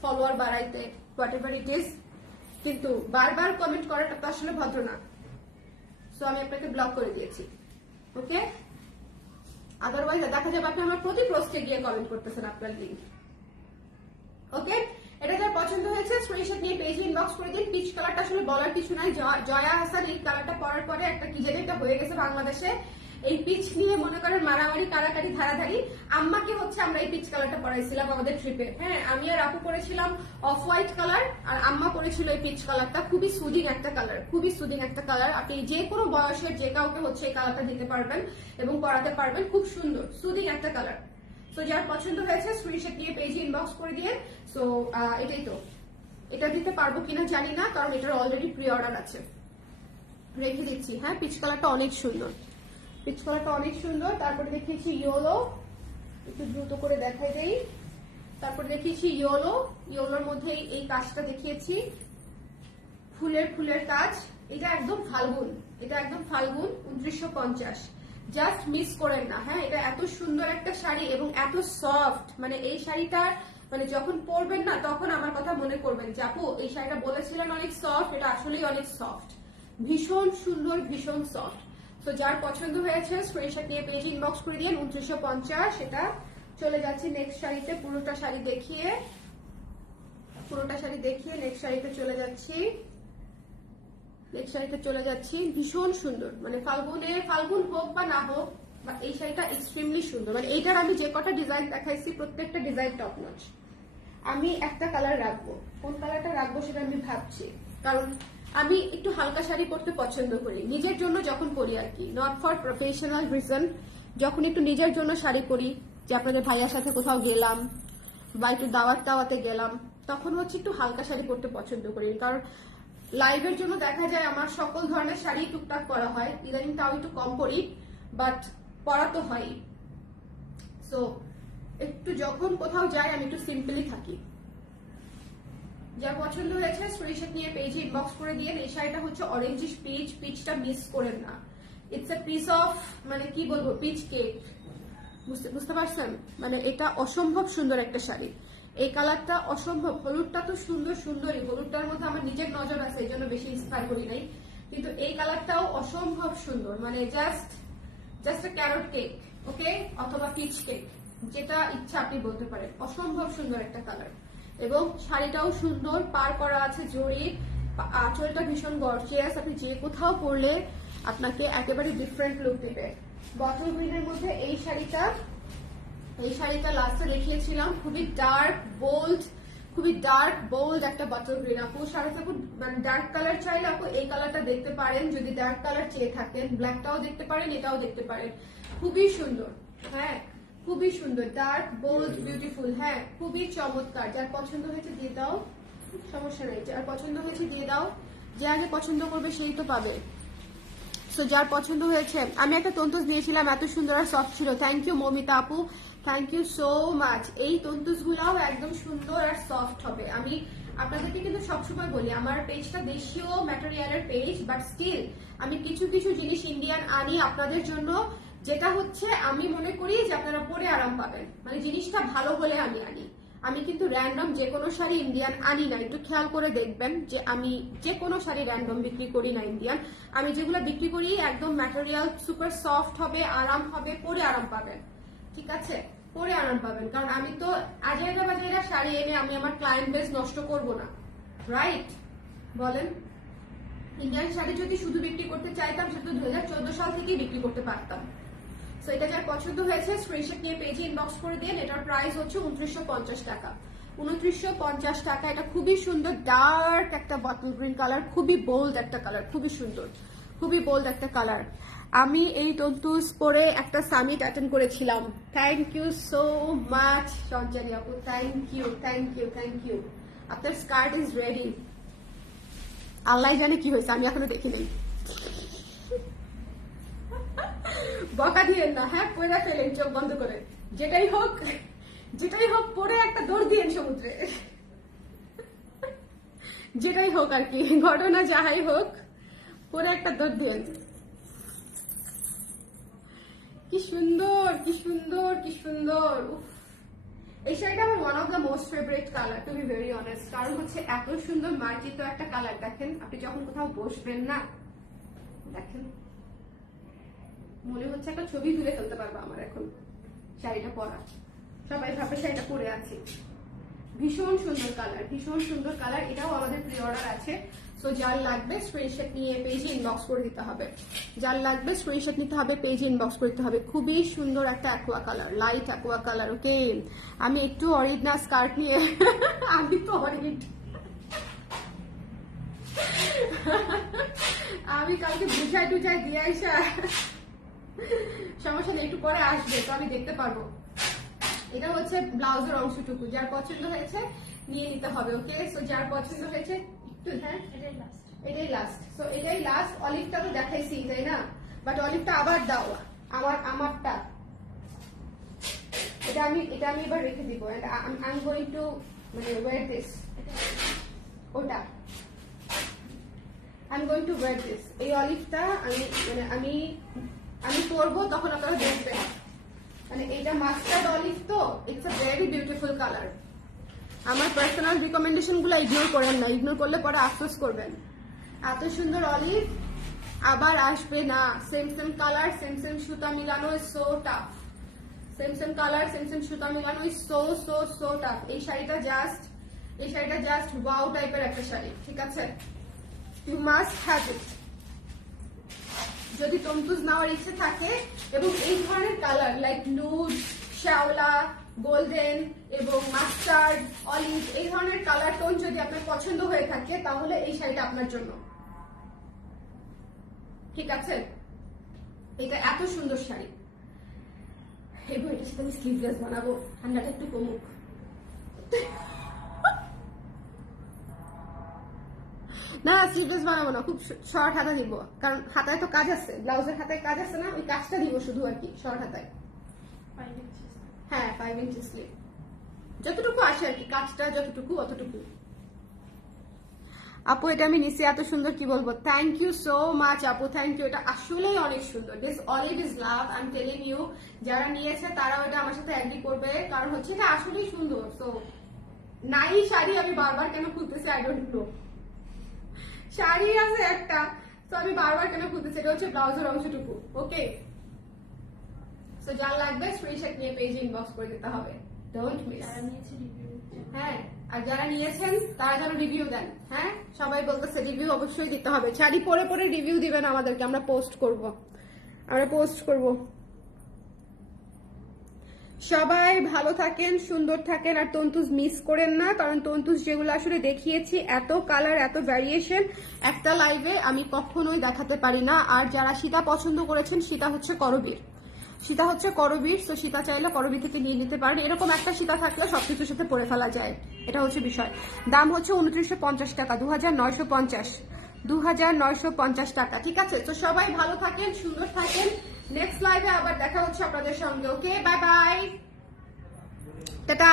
ফলোয়ার বাড়াইতে, হোয়াট এভার ইট ইজ, কিন্তু বারবার কমেন্ট করাটা তো আসলে ভদ্র না, সো আমি আপনাকে ব্লক করে দিয়েছি, ওকে। আদারওয়াইজ দেখা যাবে আপনি আমার প্রতি পোস্টে গিয়ে কমেন্ট করতেছেন আপনার লিঙ্ক, ওকে। এটা যার পছন্দ হয়েছে স্ক্রিনশট নিয়ে পেজে ইনবক্স করে দিন। পিচ কালারটা আসলে বলার কিছু নাই, জয়া হাসান এই কালারটা পরার পরে একটা কি জানি এটা হয়ে গেছে বাংলাদেশে, এই পিচ নিয়ে মনে করেন মারামারি কারাকারি ধারাধারি। আম্মাকে হচ্ছে আমরা এই পিচ কালারটা পরাইছিলাম আমাদের ট্রিপে, হ্যাঁ আমি আর আপু পরেছিলাম অফ হোয়াইট কালার, আর আম্মা পরেছিল এই পিচ কালারটা, খুবই সুদিং একটা কালার, খুবই সুদিং একটা কালার, আপনি যে কোনো বয়সের যে কাউকে হচ্ছে এই কালারটা দিতে পারবেন এবং পরাতে পারবেন, খুব সুন্দর সুদিং একটা কালার। সো যার পছন্দ হয়েছে স্ক্রিনশট নিয়ে পেজে ইনবক্স করে দিয়ে, সো এটাই তো, এটা দিতে পারবো কিনা জানি না, কারণ এটার অলরেডি প্রি অর্ডার আছে, রেখে দিচ্ছি, হ্যাঁ পিচ কালারটা অনেক সুন্দর, পিচ কালারটা অনেক সুন্দর। তারপরে দেখিয়েছি ইয়েলো, একটু দ্রুত করে দেখাই দেই, তারপরে দেখিয়েছি ইয়েলো, ইয়েলোর মধ্যে এই কাজটা দেখিয়েছি, ফুলের কাজ, এটা একদম ফাল্গুন, এটা একদম ফাল্গুন 2950, জাস্ট মিস করেন না, হ্যাঁ এটা এত সুন্দর একটা শাড়ি এবং এত সফট, মানে এই শাড়িটা মানে যখন পরবেন না তখন আমার কথা মনে করবেন যে আপু এই শাড়িটা বলেছিলেন অনেক সফট, এটা আসলেই অনেক সফট, ভীষণ সুন্দর, ভীষণ সফট। তো যার পছন্দ হয়েছে স্ক্রিনশট নিয়ে পেজ ইনবক্স করে দিয়ে 2950, এটা চলে যাচ্ছে নেক্সট শাড়িতে, পুরোটা শাড়ি দেখিয়ে নেক্সট শাড়িতে চলে যাচ্ছি, নেক্সট শাড়িতে চলে যাচ্ছি, ভীষণ সুন্দর, মানে ফাল্গুন হোক বা না হোক, বা এই শাড়িটা এক্সট্রিমলি সুন্দর, মানে এইটার আমি যে কটা ডিজাইন দেখাইছি প্রত্যেকটা ডিজাইন টপ নচ। আমি একটা কালার রাখবো, কোন কালারটা রাখবো সেটা আমি ভাবছি, কারণ আমি একটু হালকা শাড়ি পরতে পছন্দ করি, নিজের জন্য যখন পরি আর কি, নট ফর প্রফেশনাল রিজন, যখন একটু নিজের জন্য শাড়ি পরি, যে আপনাদের ভাইয়ার সাথে কোথাও গেলাম বা একটু দাওয়াতে গেলাম, তখন হচ্ছে একটু হালকা শাড়ি পরতে পছন্দ করি, কারণ লাইভের জন্য দেখা যায় আমার সকল ধরনের শাড়ি টুকটাক পরা হয়, ইদানিং তাও একটু কম পরি, বাট পরা তো হয়, সো একটু যখন কোথাও যাই আমি একটু সিম্পলি থাকি। যার পছন্দ হয়েছে স্ক্রিনশট নিয়ে পেজে ইনবক্স করে দিয়ে, এই শাড়িটা হচ্ছে অরেঞ্জিশ পিচ, পিচটা মিস করেন না, ইটস এ পিস অফ, মানে কি বলবো, পিচ কেক, বুঝতে পারছেন, মানে এটা অসম্ভব সুন্দর একটা শাড়ি, এই কালারটা অসম্ভব, হলুদটা তো সুন্দরই, হলুদটার মধ্যে আমার নিজের নজর আছে, এই জন্য বেশি ইন্সপায়ার করি নাই, কিন্তু এই কালারটাও অসম্ভব সুন্দর, মানে জাস্ট এ ক্যারট কেক, ওকে, অথবা পিচ কেক, যেটা ইচ্ছা আপনি বলতে পারেন, অসম্ভব সুন্দর একটা কালার, এবং শাড়িটাও সুন্দর, পার করা আছে জরি, আঁচলটা ভীষণ গর্জিয়াস, আপনি যে কোথাও পরলে আপনাকে একেবারে ডিফারেন্ট লুক দেবে। বটল গ্রিনের মধ্যে এই শাড়িটা লাস্টে দেখিয়েছিলাম, খুবই ডার্ক বোল্ড একটা বটল গ্রিন, আপু শাড়িতে মানে ডার্ক কালার চাইলে আপু এই কালারটা দেখতে পারেন, যদি ডার্ক কালার চেয়ে থাকেন, ব্ল্যাকটাও দেখতে পারেন, এটাও দেখতে পারেন, খুবই সুন্দর, হ্যাঁ খুবই সুন্দর, ডার্ক বোল্ড বিউটিফুল, হ্যাঁ খুবই চমৎকার। যার পছন্দ হয়েছে দিয়ে দাও, সমস্যা নেই, যার পছন্দ হয়েছে দিয়ে দাও, যে আগে পছন্দ করবে সেই তো পাবে। সো যার পছন্দ হয়েছে, আমি একটা তন্তুজ নিয়েছিলাম, এত সুন্দর আর সফট ছিল। থ্যাংক ইউ মমিতা আপু, থ্যাংক ইউ সো মাচ। এই তন্তুজগুলাও একদম সুন্দর আর সফট হবে। আমি আপনাদেরকে কিন্তু সবসময় বলি আমার পেজটা দেশীয় ম্যাটেরিয়ালের পেজ, বাট স্টিল আমি কিছু কিছু জিনিস ইন্ডিয়ান আনি আপনাদের জন্য, যেটা হচ্ছে আমি মনে করি যে আপনারা পরে আরাম পাবেন, মানে জিনিসটা ভালো হলে আমি আনি। আমি কিন্তু র্যান্ডম যে কোনো শাড়ি ইন্ডিয়ান আনি না, একটু খেয়াল করে দেখবেন যে আমি যে কোনো শাড়ি র্যান্ডম বিক্রি করি না ইন্ডিয়ান। আমি যেগুলো বিক্রি করি একদম ম্যাটেরিয়াল সুপার সফট হবে, আরাম হবে, পরে আরাম পাবেন, ঠিক আছে, পরে আরাম পাবেন। কারণ আমি তো আজাইরা বাজাইরা শাড়ি এনে আমি আমার ক্লায়েন্ট বেস নষ্ট করব না, রাইট? বলেন, ইন্ডিয়ান শাড়ি যদি শুধু বিক্রি করতে চাইতাম সেটা তো 2014 সাল থেকেই বিক্রি করতে পারতাম। সো এটা যার পছন্দ হয়েছে স্ক্রিনশট নিয়ে পেজে ইনবক্স করে দিন। এটার প্রাইস হচ্ছে 2950 টাকা। 2950 টাকা। এটা খুবই সুন্দর ডার্ক একটা বটল গ্রিন কালার, খুবই বোল্ড একটা কালার, খুবই সুন্দর, খুবই বোল্ড একটা কালার। আমি এই তন্তুজ পরে একটা সামিট অ্যাটেন্ড করেছিলাম। Thank you so much Sanchari আপু, thank you, thank you, thank you. আপনার স্কার্ট ইজ রেডি। আল্লাহ জানে কি হয়েছে, আমি এখনো দেখি নাই। বকা দিয়েন না, হ্যাঁ, পয়রা ফেলেন চোখ বন্ধ করে। যেটাই হোক, যেটাই হোক, পরে একটা দৌড় দিয়েন সমুদ্রে। যেটাই হোক আর কি, ঘটনা যাহাই হোক, পরে একটা দৌড় দিয়েন। কি সুন্দর, কি সুন্দর, কি সুন্দর। উফ, এই শাড়িটা আমার one of the most favourite colour, to be very honest. কারণ হচ্ছে এত সুন্দর মার্জিত একটা কালার। দেখেন, আপনি যখন কোথাও বসবেন না, দেখেন মনে হচ্ছে একটা ছবি তুলে ফেলতে পারবো আমার এখন শাড়িটা পরা। সবাই ভাবে শাড়িটা পরে আছি। ভীষণ সুন্দর কালার, ভীষণ সুন্দর কালার। এটাও আমাদের প্রি অর্ডার আছে। সো যার লাগবে স্ক্রিনশট নিয়ে পেজে ইনবক্স করে দিতে হবে। যার লাগবে স্ক্রিনশট নিতে হবে, পেজে ইনবক্স করে দিতে হবে। খুবই সুন্দর একটা aqua colour, light aqua colour. Okay, আমি একটু অরিড না স্কার্ট নিয়ে, আমি তো অরিড। আমি কালকে বুঝাই টুঝাই দিয়ে আইসা, সমস্যা নেই, একটু পরে আসবে তো আমি দেখতে পারবো। এটা হচ্ছে ব্লাউজের অংশটুকু। যার পছন্দ হয়েছে নিয়ে নিতে হবে। ওকে, সো যার পছন্দ হয়েছে একটু, হ্যাঁ এটাই লাস্ট। এটাই লাস্ট। সো এটাই লাস্ট। অলিভটা তো দেখাইছি, তাই না? বাট অলিভটা আবার দাও, আমারটা এটা আমি এবার রেখে দিব। And I am going to মানে ওয়্যার দিস। ওটা I am going to wear this. এই অলিভটা আমি পরবো, তখন আপনারা দেখবেন। মানে এইটা মাস্টার্ড অলিভ, তো it's a very beautiful colour. আমার পার্সোনাল রিকমেন্ডেশন গুলো ইগনোর করেন না, ইগনোর করলে পরে আফসোস করবেন। এত সুন্দর অলিভ আবার আসবে না। Same same colour, same same সুতা মিলানো, is so tough. Same same colour, same same সুতা মিলানো, is so so so tough. এই শাড়িটা জাস্ট ওয়াও টাইপের একটা শাড়ি, ঠিক আছে? You must have it. যদি তন্তুজ নেওয়ার ইচ্ছে থাকে এবং এই ধরনের কালার লাইক নুড, শ্যাওলা, গোল্ডেন এবং মাস্টার্ড, অলিভ, এই ধরনের কালার টোন যদি আপনার পছন্দ হয়ে থাকে, তাহলে এই শাড়িটা আপনার জন্য, ঠিক আছে? এটা এত সুন্দর শাড়ি। এবার এটার সাথে আমি স্লিভলেস বানাবো, ঠান্ডাটা একটু কমুক। না, স্লিভলেস বানাবো না, খুব শর্ট হাতা দিব। কারণ হাতায় তো কাজ আছে, ব্লাউজের হাতায় কাজ আছে না, ওই কাজটা দিব শুধু আর কি, শর্ট হাতায়। 5 inches। হ্যাঁ, 5 ইঞ্চি স্লিভ, যতটুকু আসে আর কি, কাজটা যতটুকু অতটুকু। আপু এটা আমি নিচে, এত সুন্দর, কি বলবো। থ্যাংক ইউ সো মাচ আপু, থ্যাংক ইউ। এটা আসলেই অনেক সুন্দর। This olive is love, I am telling you. যারা নিয়েছে তারাও এটা আমার সাথে এগ্রি করবে, কারণ হচ্ছে এটা আসলেই সুন্দর। তো নাই শাড়ি আমি বারবার কেন খুলতেছি, আই ডোন্ট নো। শাড়ি আছে একটা, তো আমি বারবার কেন খুলতেছি। এটা হচ্ছে ব্লাউজের অংশটুকু। ওকে, সো যার লাগবে স্ক্রিনশট নিয়ে পেজে ইনবক্স করে দিতে হবে। Don't miss. যারা নিয়েছে রিভিউ। হ্যাঁ, আর যারা নিয়েছেন তারা যেন রিভিউ দেন। হ্যাঁ, সবাই বলতেছে রিভিউ অবশ্যই দিতে হবে। শাড়ি পরে পরে রিভিউ দিবেন আমাদেরকে, আমরা পোস্ট করব। সবাই ভালো থাকেন, সুন্দর থাকেন, আর তন্তুজ মিস করেন না। কারণ তন্তুজ যেগুলো আসলে দেখিয়েছি, এত কালার, এত ভ্যারিয়েশন একটা লাইভে আমি কখনোই দেখাতে পারি না। আর যারা সীতা পছন্দ করেছেন, সীতা হচ্ছে করবীর, তো সীতা চাইলে করবী থেকে নিয়ে নিতে পারেন। এরকম একটা সীতা থাকলে সবকিছুর সাথে পরে ফেলা যায়, এটা হচ্ছে বিষয়। দাম হচ্ছে 2950 টাকা, 2950। 2950 টাকা। ঠিক আছে, তো সবাই ভালো থাকেন, সুন্দর থাকেন। নেক্সট লাইভে আবার দেখা হচ্ছে আপনাদের সঙ্গে। ওকে, বাই বাই, টাটা।